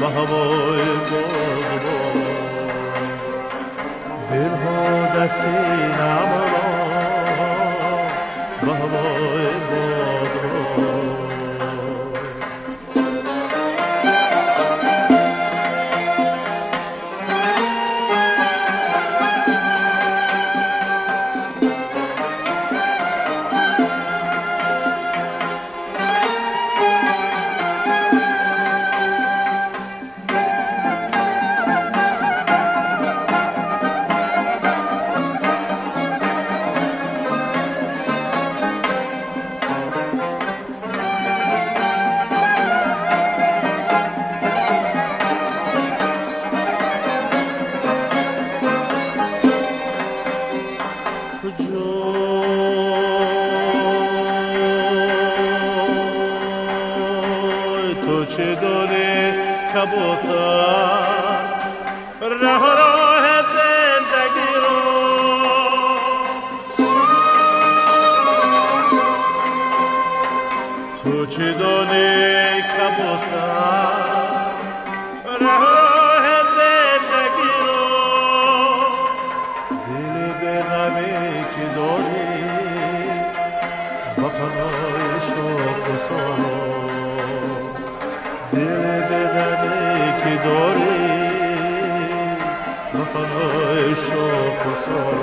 به هوای باد دلها دستی نمرا به هوای باد چه دانی کبوتر راه زندگی رو تو چه دانی کبوتر راه زندگی رو دل به غمی که داری با پناه شوق و سار دل به غمی که داری با پناه شوق و سار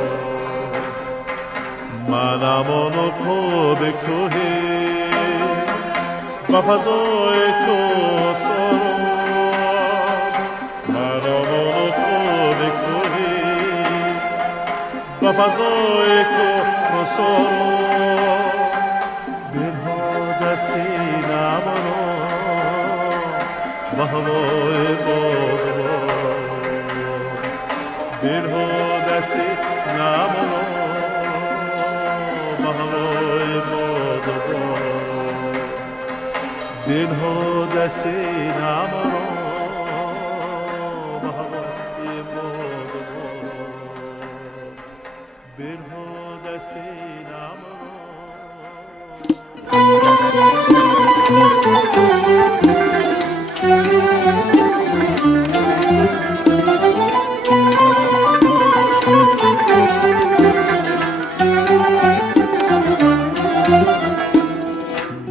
منم آنو خوب کوهی با فضای تو سرم منم آنو خوب کوهی با فضای تو سرم دلها دستی نمانم با هوای بادبان دلها دستی نمانم با هوای بادبان دلها دستی نمانم با هوای بادبان دلها دستی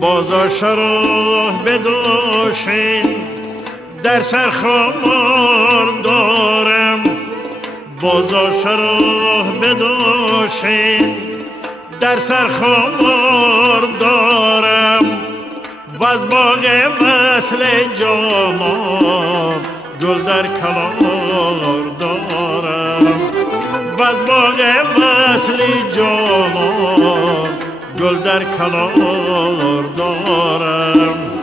بازار شرح بدوشین در سر خمار دارم بازار شرح بدوشین در سر خمار دارم و از باغ وصل جانان گل در کنار دارم و از باغ وصل جانان گل در کنار دارم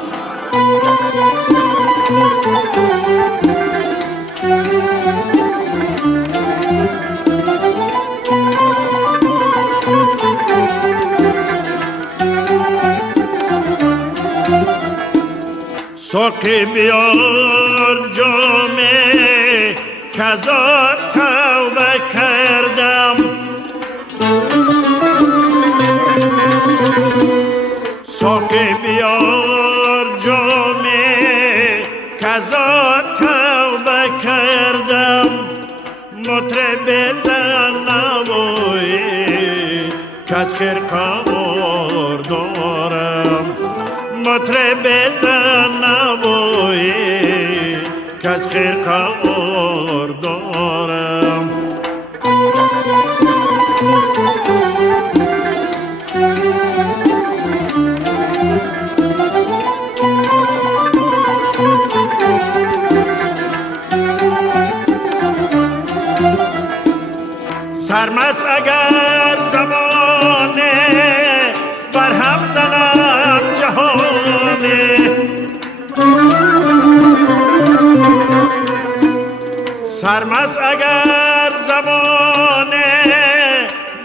ساقی بیار جامه کزار توبه کردم ساقی بیار جامه کزار توبه کردم مطرب بزن نوایی کز خرقار دارم مطرب بزن نوایی کز خرقار دارم سرمست اگر زمانه بر هم زنم جهانه سرمست اگر زمانه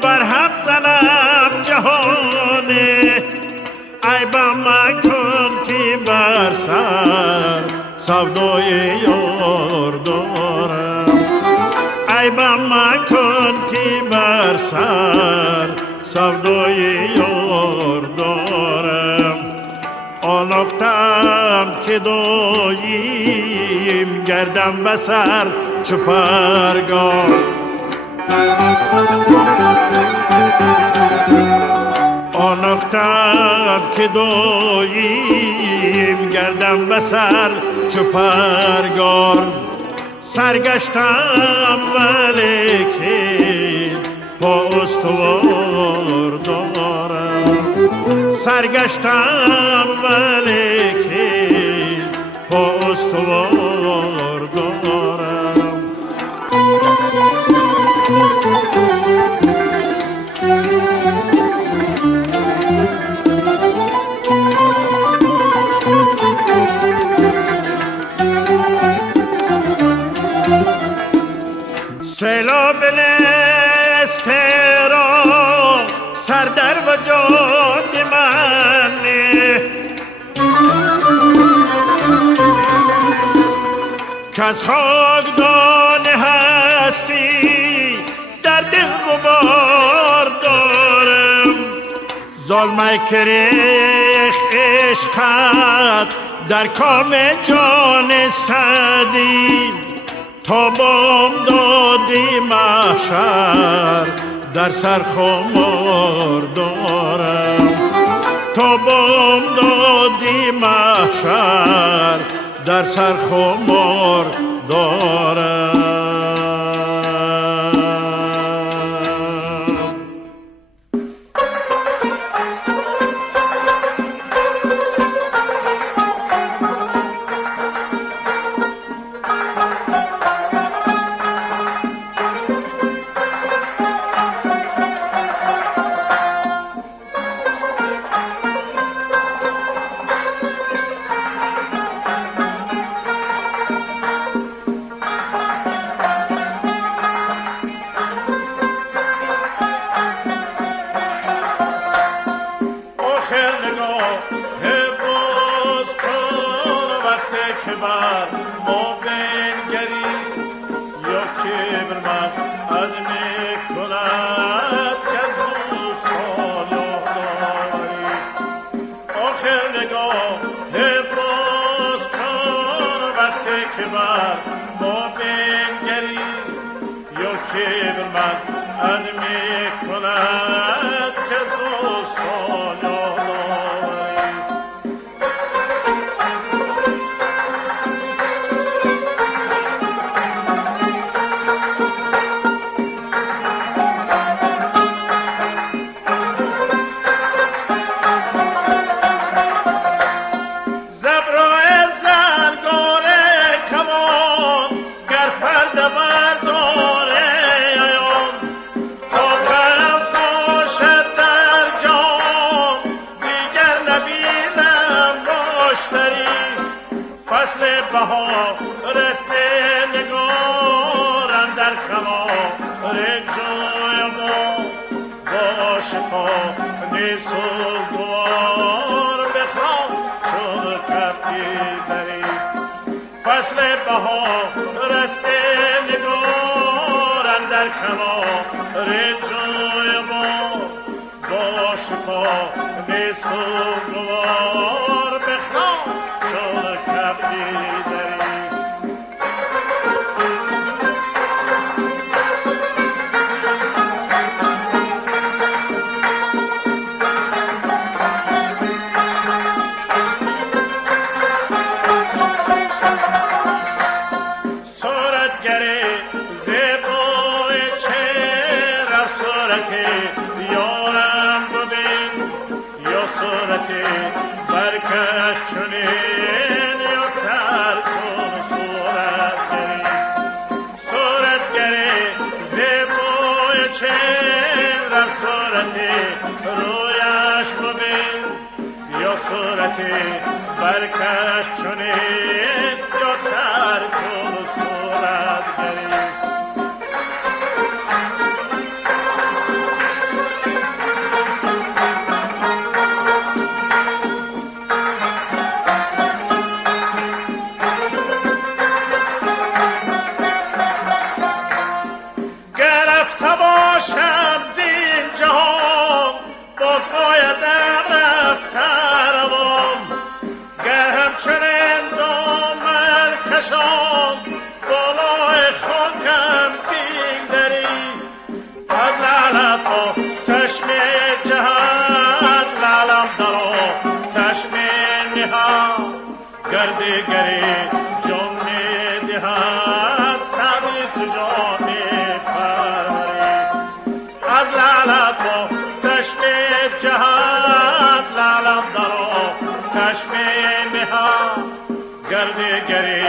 بر هم زنم جهانه عیبم مکن که بر سر سودای یار دارم عیبم مکن که بر سر سودای یار دارم آنوختم که داییم گردم به سر چو پرگار آنوختم که داییم گردم به سر چو پرگار سرگشتم ولیکن پا استوار دارم سرگشتم ولیکن پا استوار دارم سیلاب نسترا سر در وجود من که از خاکدان هستی در دل غبار دارم. ظلمه کریخ عشقت در کام جان سعدی، تا بامدادی محشر در سر خمار دارم. تا بامدادی محشر در سر خمار دارم. فصل بهار رسته نگارم در کنار جای ما با شکار سوگوار بخرام چون کپی دری. فصل بهار رسته نگارم در کنار جای ما با شکار سوگوار بخرام چون کپی دری. برکش چنین یا تر کن صورتگری زیبای چین رفت صورتی رویش مبین یا صورتی برکش چنین یا تر کن صورتگری. باشم زین جهان باز آیدم رفته روان، گر همچنین دامن کشان بالای خاکم بیگذری. از لعنت با تشم جهان لعلم درا تشم نهان، گردگری جان می دهد سعی تو جان پروری. از لعنت با تشم جهان لعلم درا تشم نهان، گردگری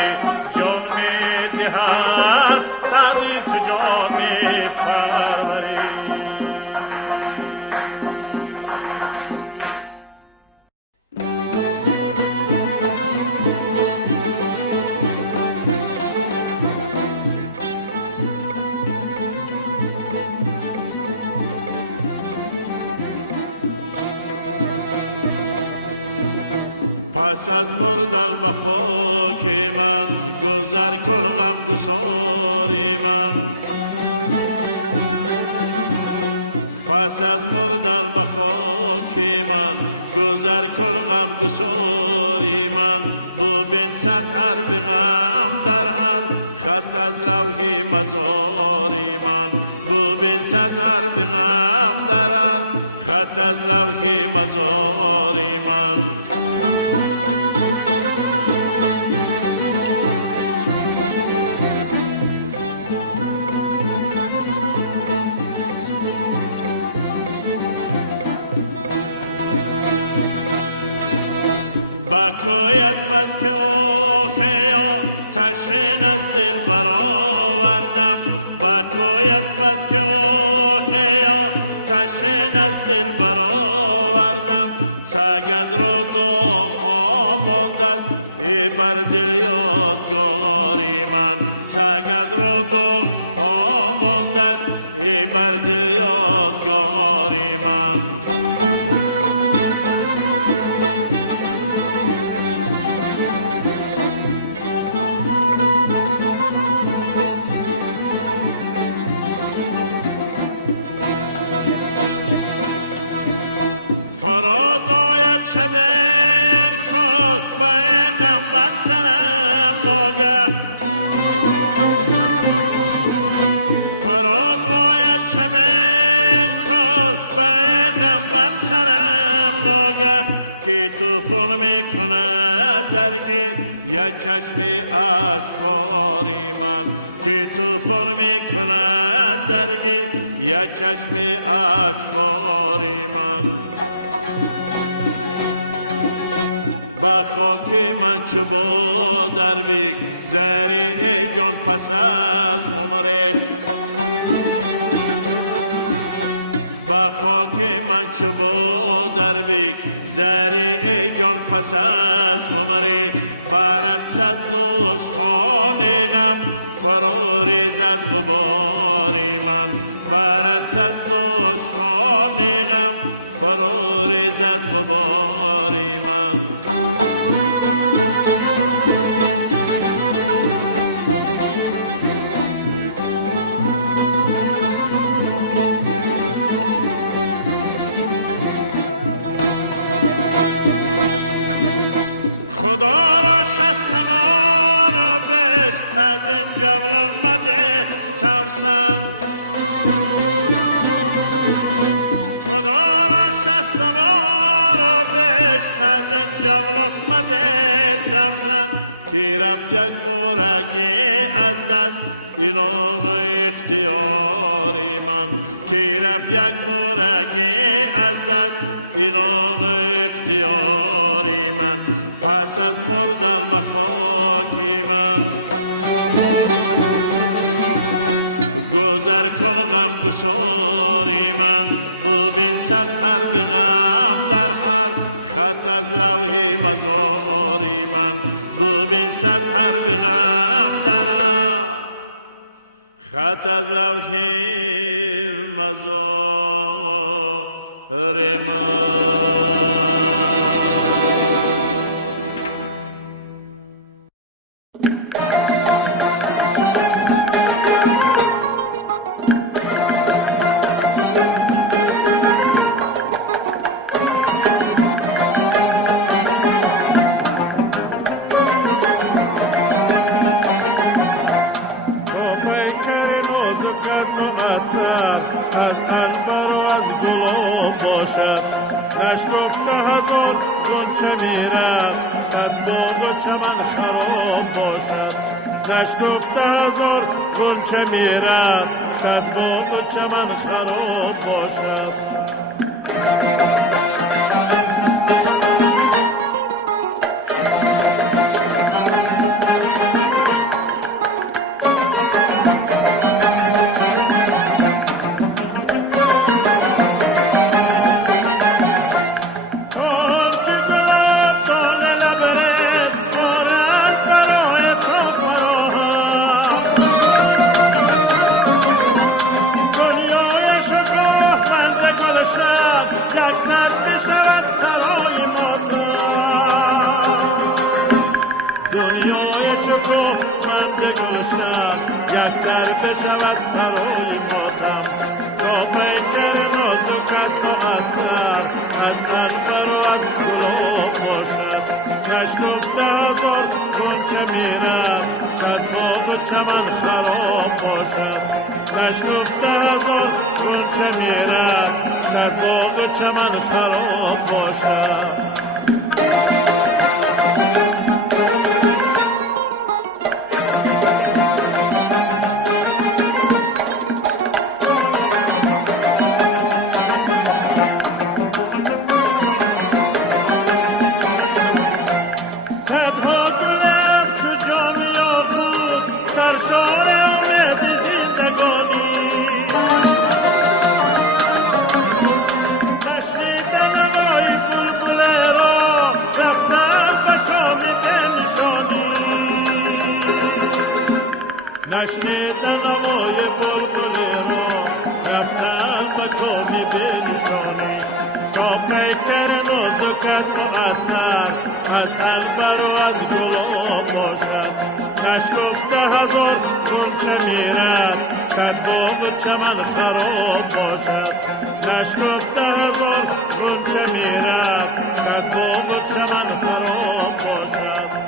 جان می دهد سعی تو جان پروری. از عنبر و از گلاب باشد نشکفته هزار گنچه میرد صد باغ و چمن خراب باشد نشکفته هزار گنچه میرد صد باغ و چمن خراب باشد یک سر بشود سرای ماتم تا پیکر نازکت معطر از عنبر و از گلاب باشد نشکفته هزار گنچه میرد صد باغ و چمن خراب باشد نشکفته هزار گنچه میرد صد باغ و چمن خراب باشد سرشار امید زندگانی نشنیدن نوای بلبل را رفتن به کام بنشانی نشنیدن نوای بلبل را رفتن به کام بنشانی تا پیکر نازکت معطر از عنبر و از گلاب باشد نشکفته هزار گنچه میرد صد باغ و چمن خراب باشد نشکفته هزار گنچه میرد صد باغ و چمن خراب باشد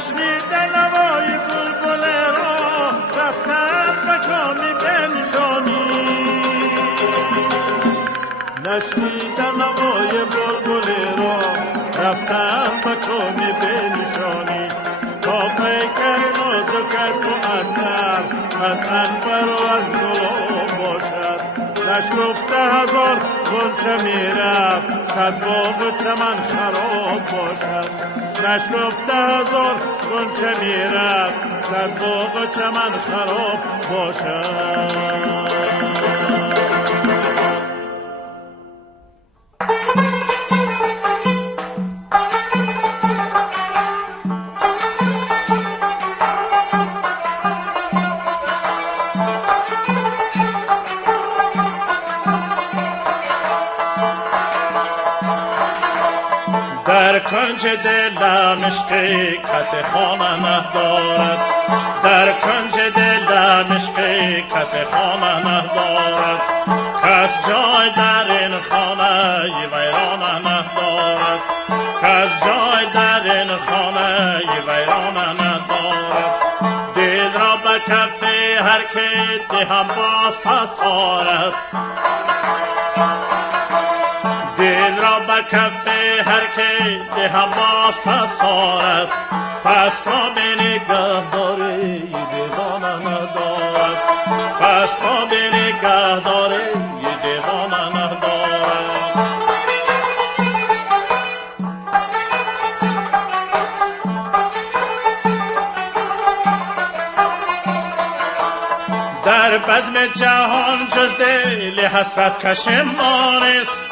نشنیده نوای بلبل را رفتن به کامی بنشانی نشنیده نوای بلبل را رفتن به کامی بنشانی تا پیکر نازکت معطر از عنبر و از گلاب باشد نشکفته هزار غنچه میرد صد باغ و چمن خراب باشد نشکفته هزار غنچه میرد صد باغ و چمن خراب باشد در کنج دلم عشقی کسی خانه ندارد در کنج دلم عشقی کسی خانه ندارد کس جای در این خانه ویرانه ندارد کس جای در این خانه ویرانه ندارد دل را به کف هر که دهم باز پس آرد دل را به کف هر که دهم باز پس آرد پس تا به نگه داری دیوانه ندارد پس تا به نگه داری دیوانه ندارد در بزم جهان جز دل حسرت کشمان است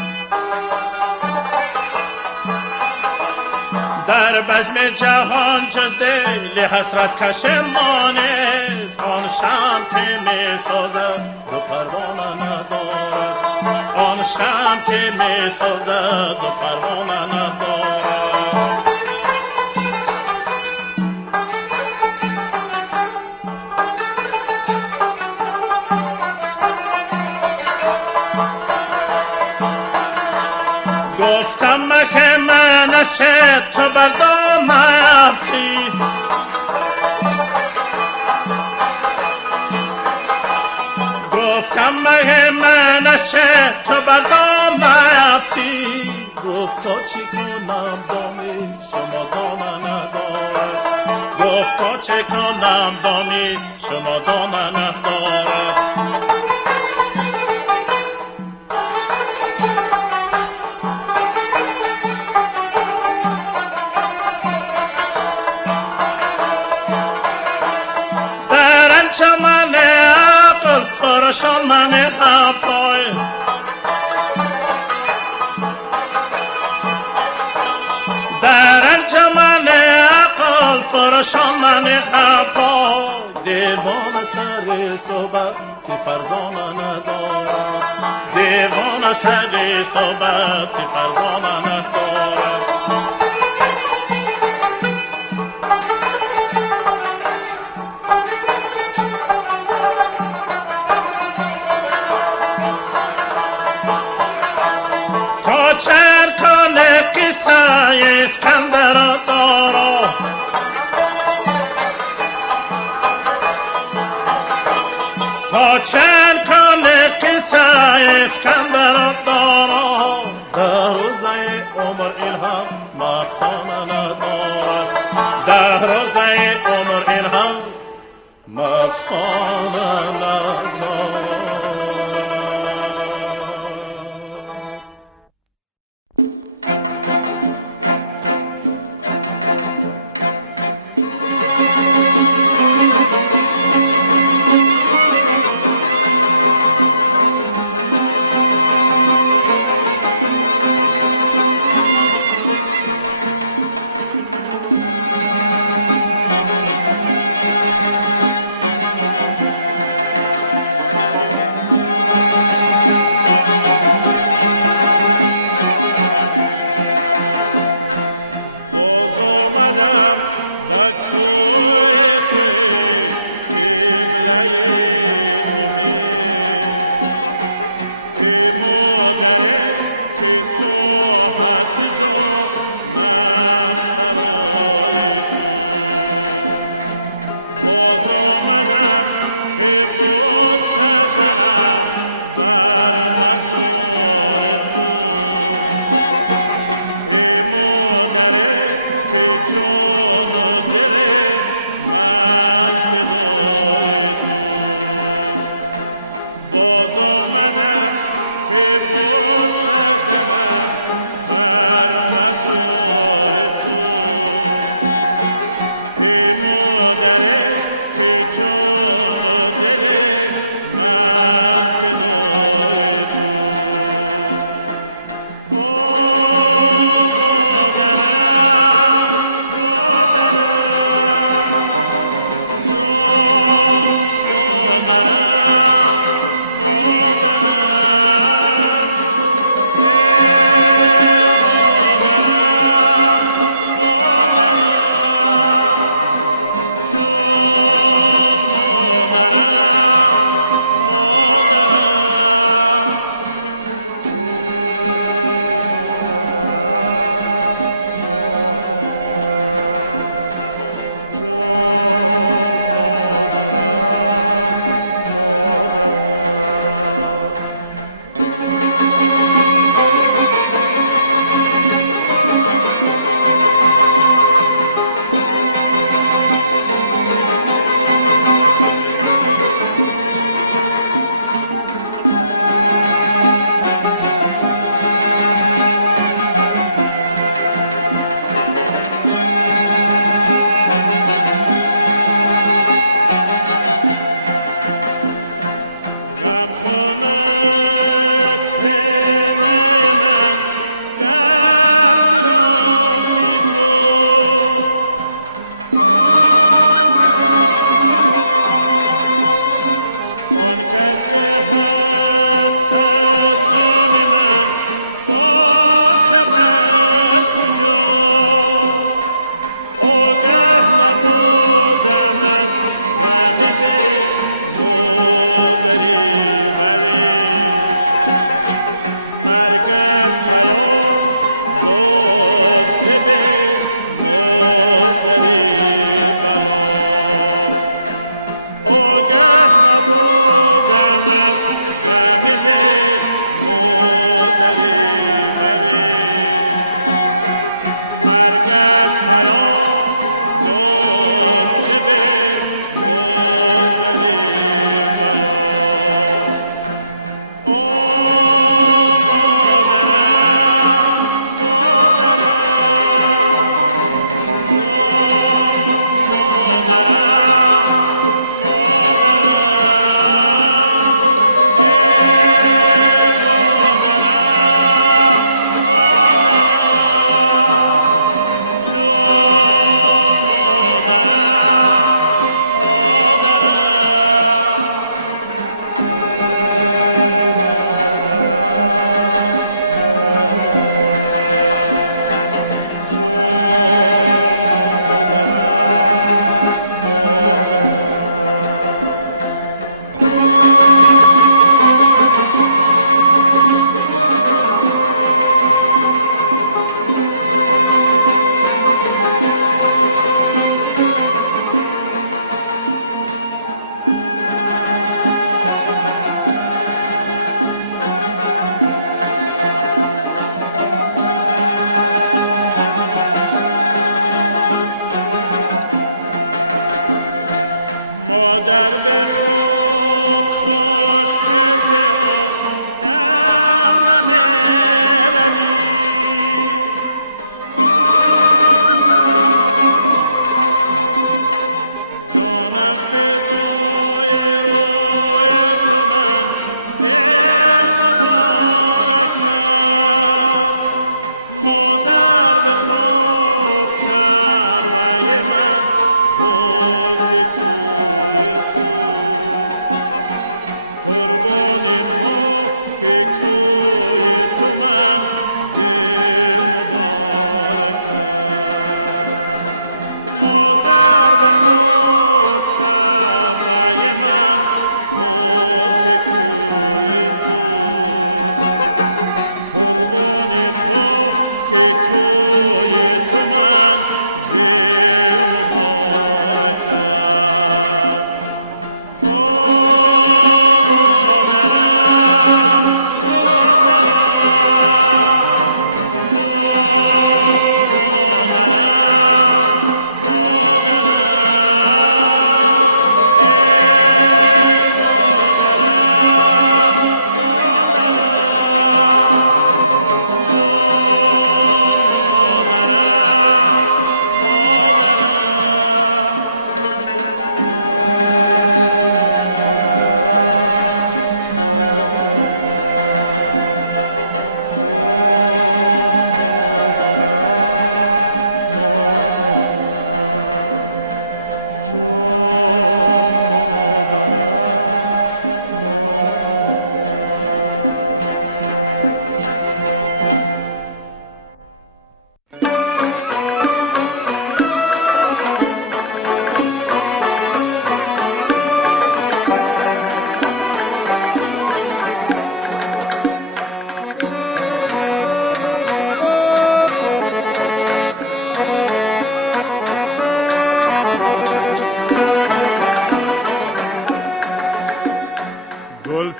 در بزم جهان جز دل حسرت کشمان است آن شمع که می سازد دو پروانه ندارد آن شمع که می سازد دو پروانه ندارد گفتم که من از چه تو بردام افتی گفتم که من از چه تو بردام افتی گفتا چی کنم دامی شما دانه ندارد گفتا چه کنم دامی شما دانه ندارد چمن عقل فرشان من خپای در انجمن عقل فرشان من خپای دیوان سر صحبت که فرزانه ندارد دیوان سر صحبت که فرزانه ندارد چند کنه قصه اسکندر دارا تا چند کنه قصه اسکندر دارا در روزه عمر اینها مفسانه ندارد در روزه عمر اینها مفسانه ندارد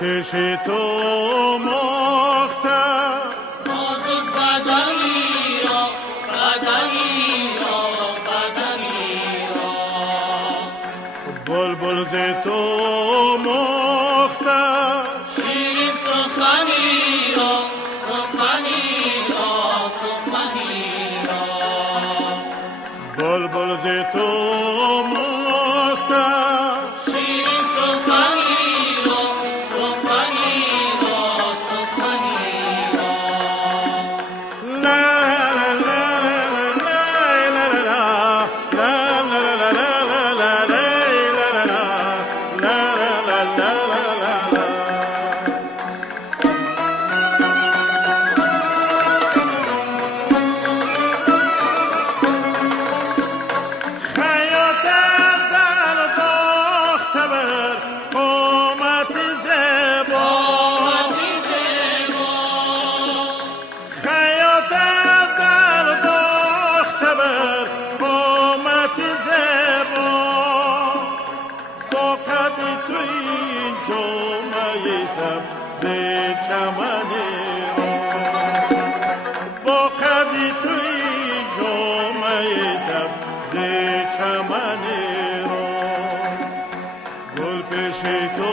پیش تو مختم نازک بدنی را بدنی را بدنی را بلبل ز تو مختم شیرین سخنی را سخنی را سخنی را بلبل ز تو مختم شیرین سخنی را سخنی را سخنی را لا لا لا لا لا لا لا لا لا خیاط زن داخته بر قامت زیبا قامتی زیبا خیاط زن داخته بر قامت زیبا با قدی تو این جامعه سبز چمنی با قدی تو این جامعه سبز چمنی رو گل پیش تو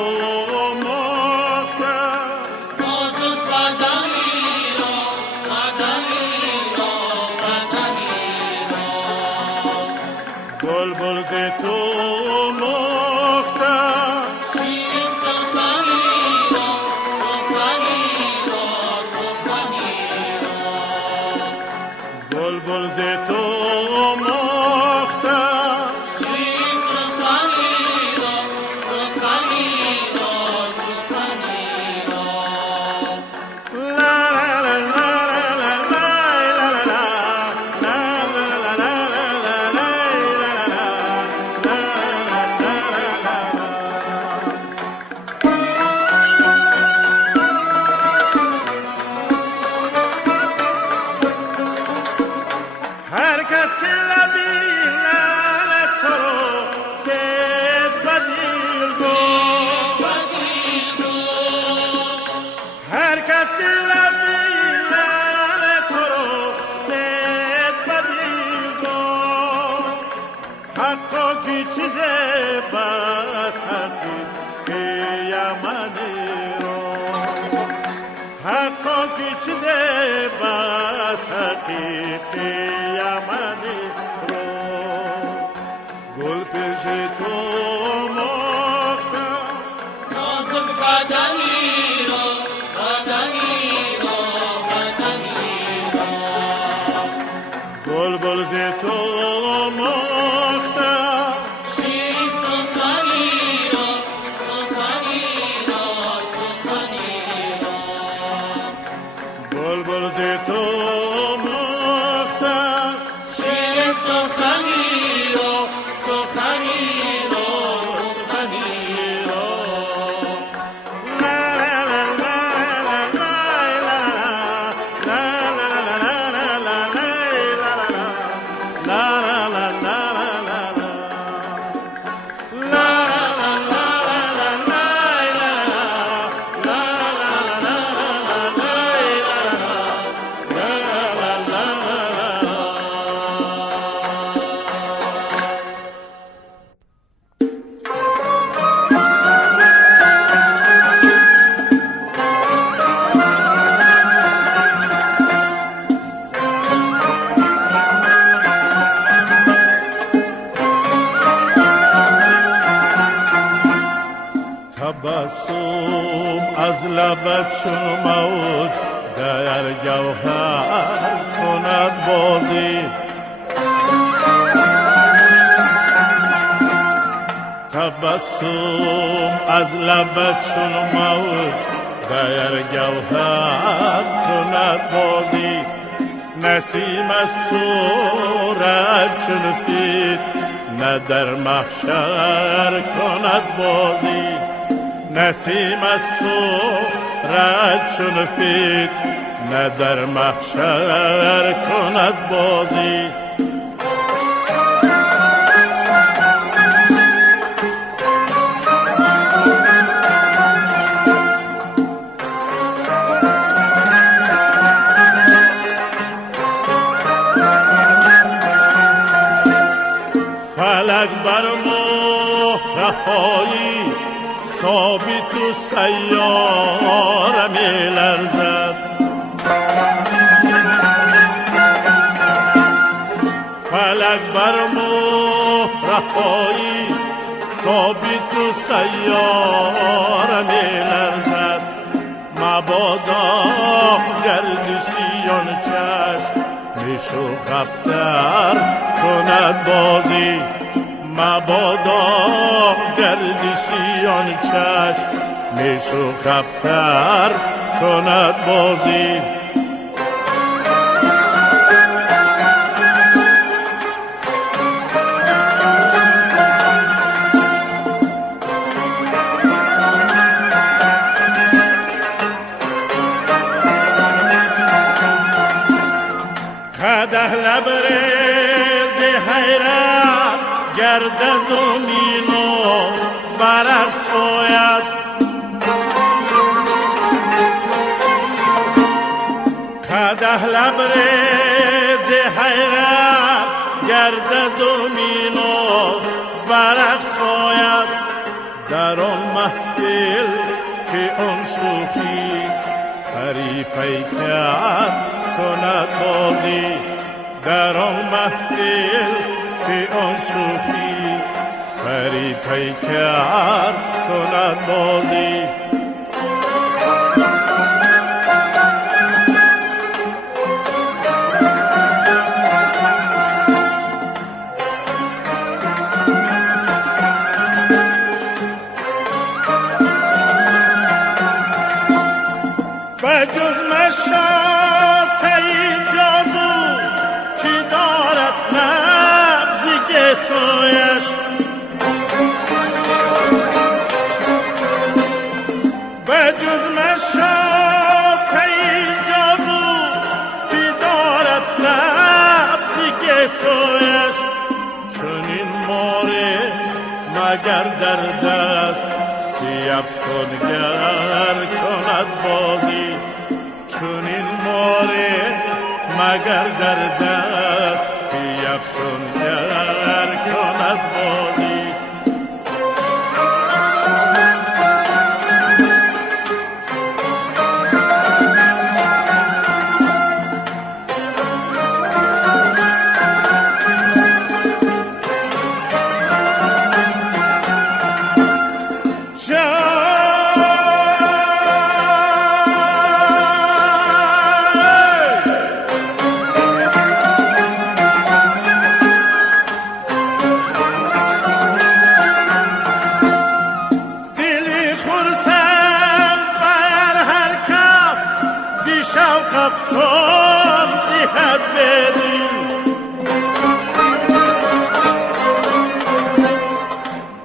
مختم نازک بدنی را بدنی را بدنی را بلبل ز تو مختم شیرین سخنی را سخنی را سخنی را بلبل ز تو مختم شیرین سخنی را سخنی را سخنی را لا لا لا لا لا لا لا لا لا هر کس که لبی لعنت تو رو دید بدیل گفت بدیل گو هر کس که لبی لعنت تو رو دید بدیل گفت حقا کی چیزه بس حقی که یمنی رو حقا کی چیزه بس حقیقی یمنی رو گل پیش تو مختم نازک بدنی را بدنی را بدنی را بلبل ز تو مختم شیرین سخنی را سخنی را سخنی را بلبل ز تو مختم شیرین سخنی را سخنی را سخنی را لا لا لا لا لا لا لا تبسم از لبت چون موج در گوهر کند بازی تبسم از لبت چون موج در گوهر کند بازی نسیم از تو رد چون فید نه در محشر کند بازی نسیم از تو رد چون فید نه در محشر کند بازی فلک بر مهرهایی ثابت و سیاره می لرزد فلک بر مهرهایی ثابت و سیاره می لرزد مبادا گردشیان چشم میشو خفتر کند بازی مبادا گردشیان چشم میشو خفتر کند بازی قدح لبریز حیرت گردد و مینو برافزاید قدح لبریز حیرت گردد و مینو برافزاید در آن محفل که آن شوخی پری پیکر کند بازی در آن محفل که آن شوخی پری پیکر کند بازی بجز مشاطه جادو که دارد نبضی گسایش بجز مشاطه جادو که دارد نبضی گسایش چنین ماره مگر در دست که افسونگر کند بازی چنین ماره مگر در دست که افسونگر کند بازی افسون دهد بدل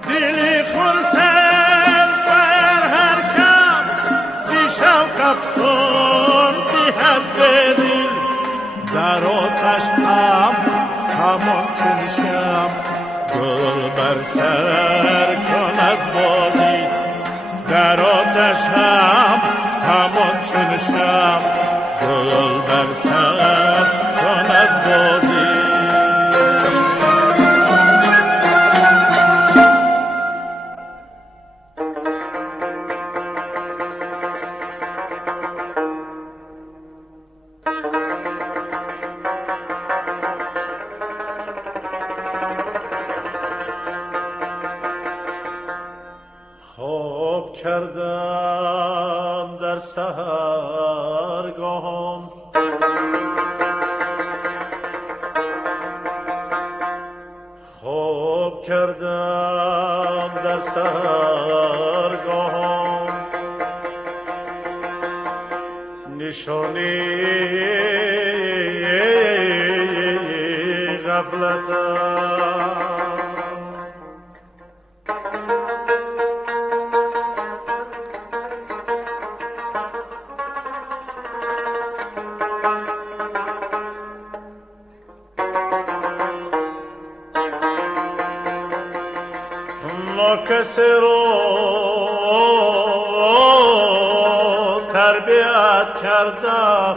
دلی خرسند بر هر کس زی شوق افسون دهد بدل در آتش همان چون شم گل بر سر کند بازی در آتش همان چون شم گل بر سر کند بازی خواب کردم در سحرگاهان خواب کردم در سحرگاهان نشانه غفلتم کسی رو تربیت کردم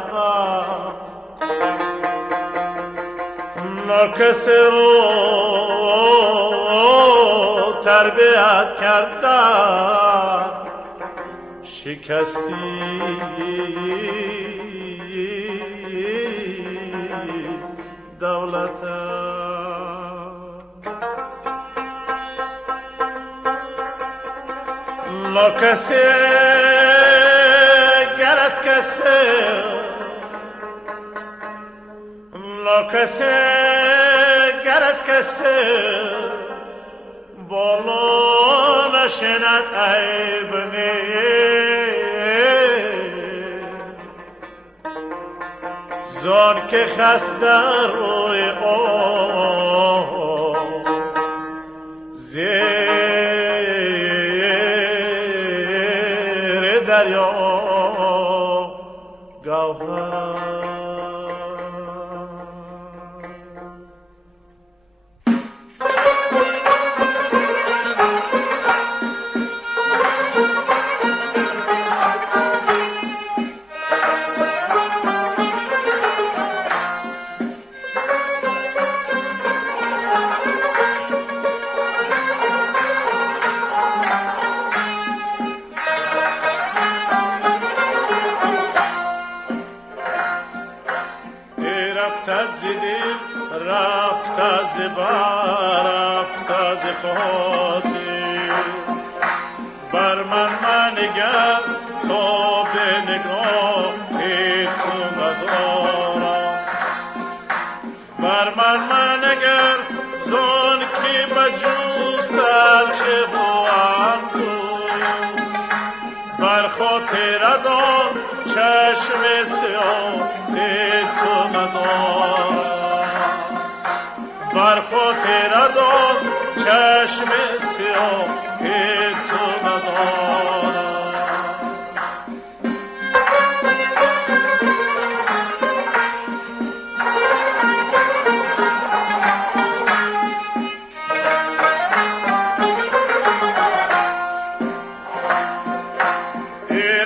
نه کسی رو تربیت کردن شکستی دولت لا کسی گر از کسی لا کسی گر از کسی بالا نشند عیب زان که خست در روی زیر دریا گوهر رفت از بر رفت از خاطر بر من نگر تا به نگاه تو ندارم بر من نگر زان که بجوز تلخ بوان بود بر خاطر از آن چشم سیاه تو ندارم بر خاطر از آن چشم سیاه تو ندارم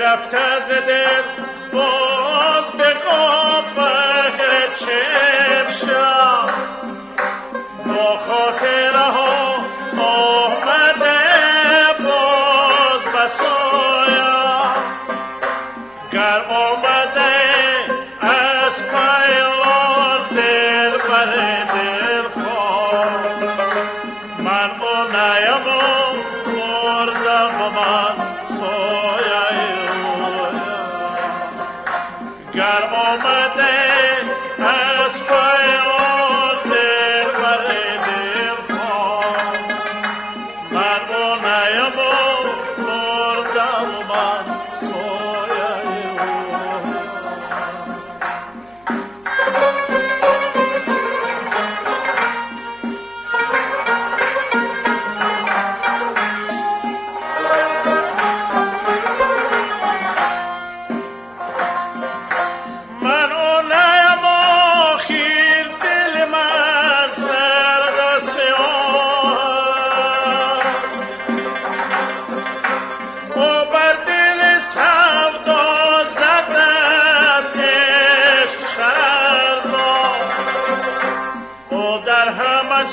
رفت از دل باز بگم بخیر چمشم با خاطره ها آمده باز بسایم گر آمده از پیان دل بر دل خواه من او نیم و مردم و من سایه گر آمده از پیان دل بر دل خواه من او نیم و مردم و من سایه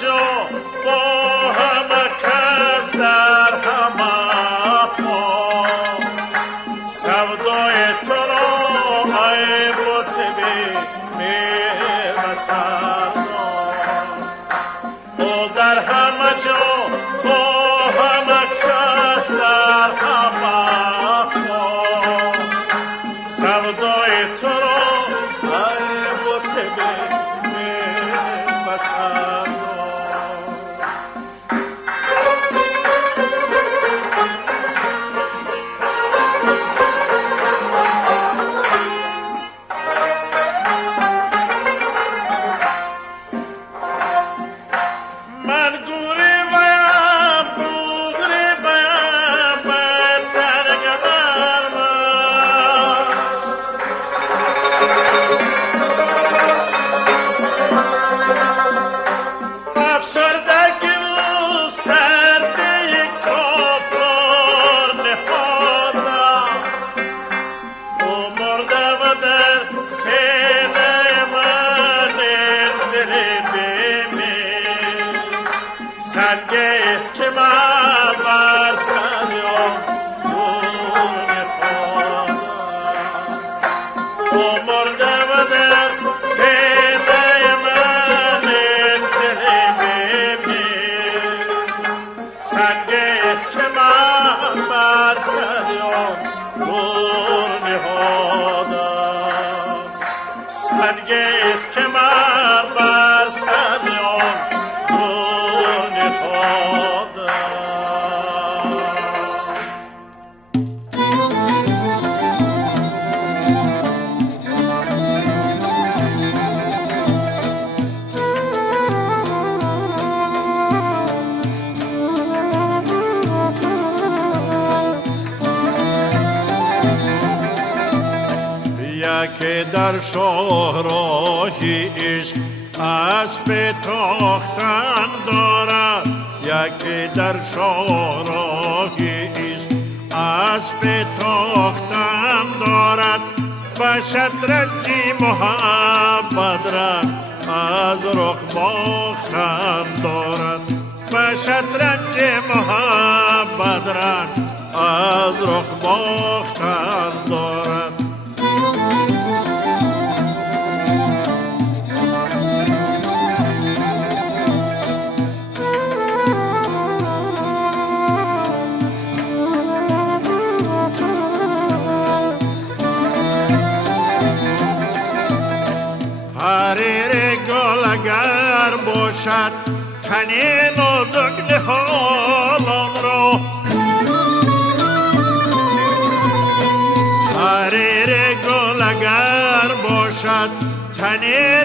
جا با همه کس در همه پا سودای تو را عیب و طبی میر و سردار او در همه جا با همه کس در همه پا سودای تو را عیب و طبی میر و سردار سنگست که من بر سریان دور نهادم او مرده و در سینه من دل بمیر سنگست که من بر سریان دور نهادم سنگست که من بر سریان دور نهادم بیا که در شاهراهی عشق اسب تاختن دارد یکی در شاهراهی عشق اسب تاختن دارد و شطرنجی محبت را از رخ باختن دارد و شطرنج محبت را از رخ باختن دارد حریر گل اگر باشد تن نازک نهالم را حریر گل اگر باشد تن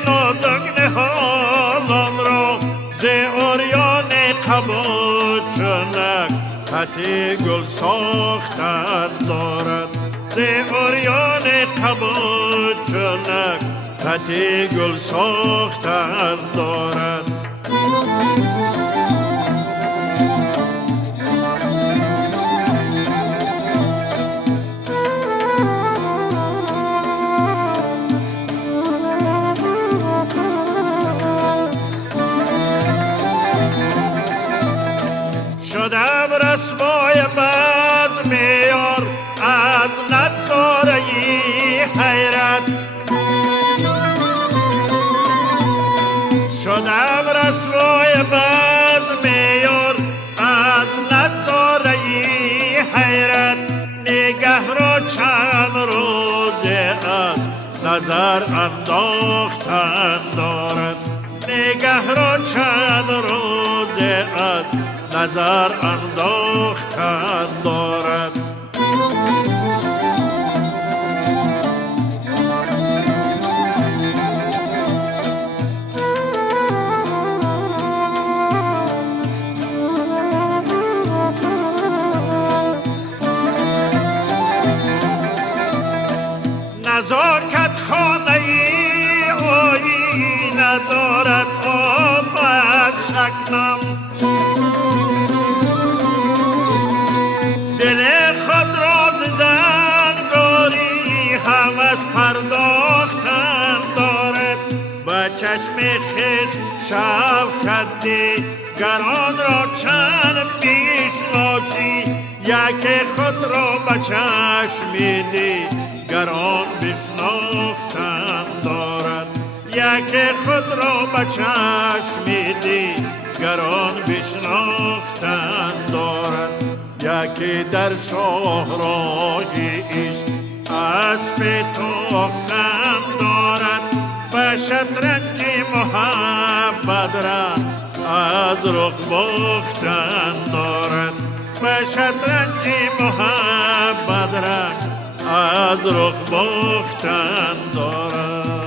نازک نهالم را ز عریان قبا چنک خطی گل ساختن دارد ز عریان قبا چنک خطی گل ساختن دارد شدم رسوای بزم یار از نظاره حیرت شدم رسوای بزم یار از نظاره حیرت نگه را چند روزه از نظر انداختن دارد نگه را چند روزه از نظر انداختن دارد نزاکت خانه آیی ندارد آمد شکنم دل خود راز زنگاری هوس پرداختن دارد با چشم خیش شفقت گران را چند بیشناسی یک خود را با چشم گران بشناختن دارد یک خود را با چشم گران بشناختن دارد یکی در شاهراهی عشق اسب تاختن دارد و شطرنج محبت را از رخ باختن دارد و شطرنج محبت را از رخ باختن دارد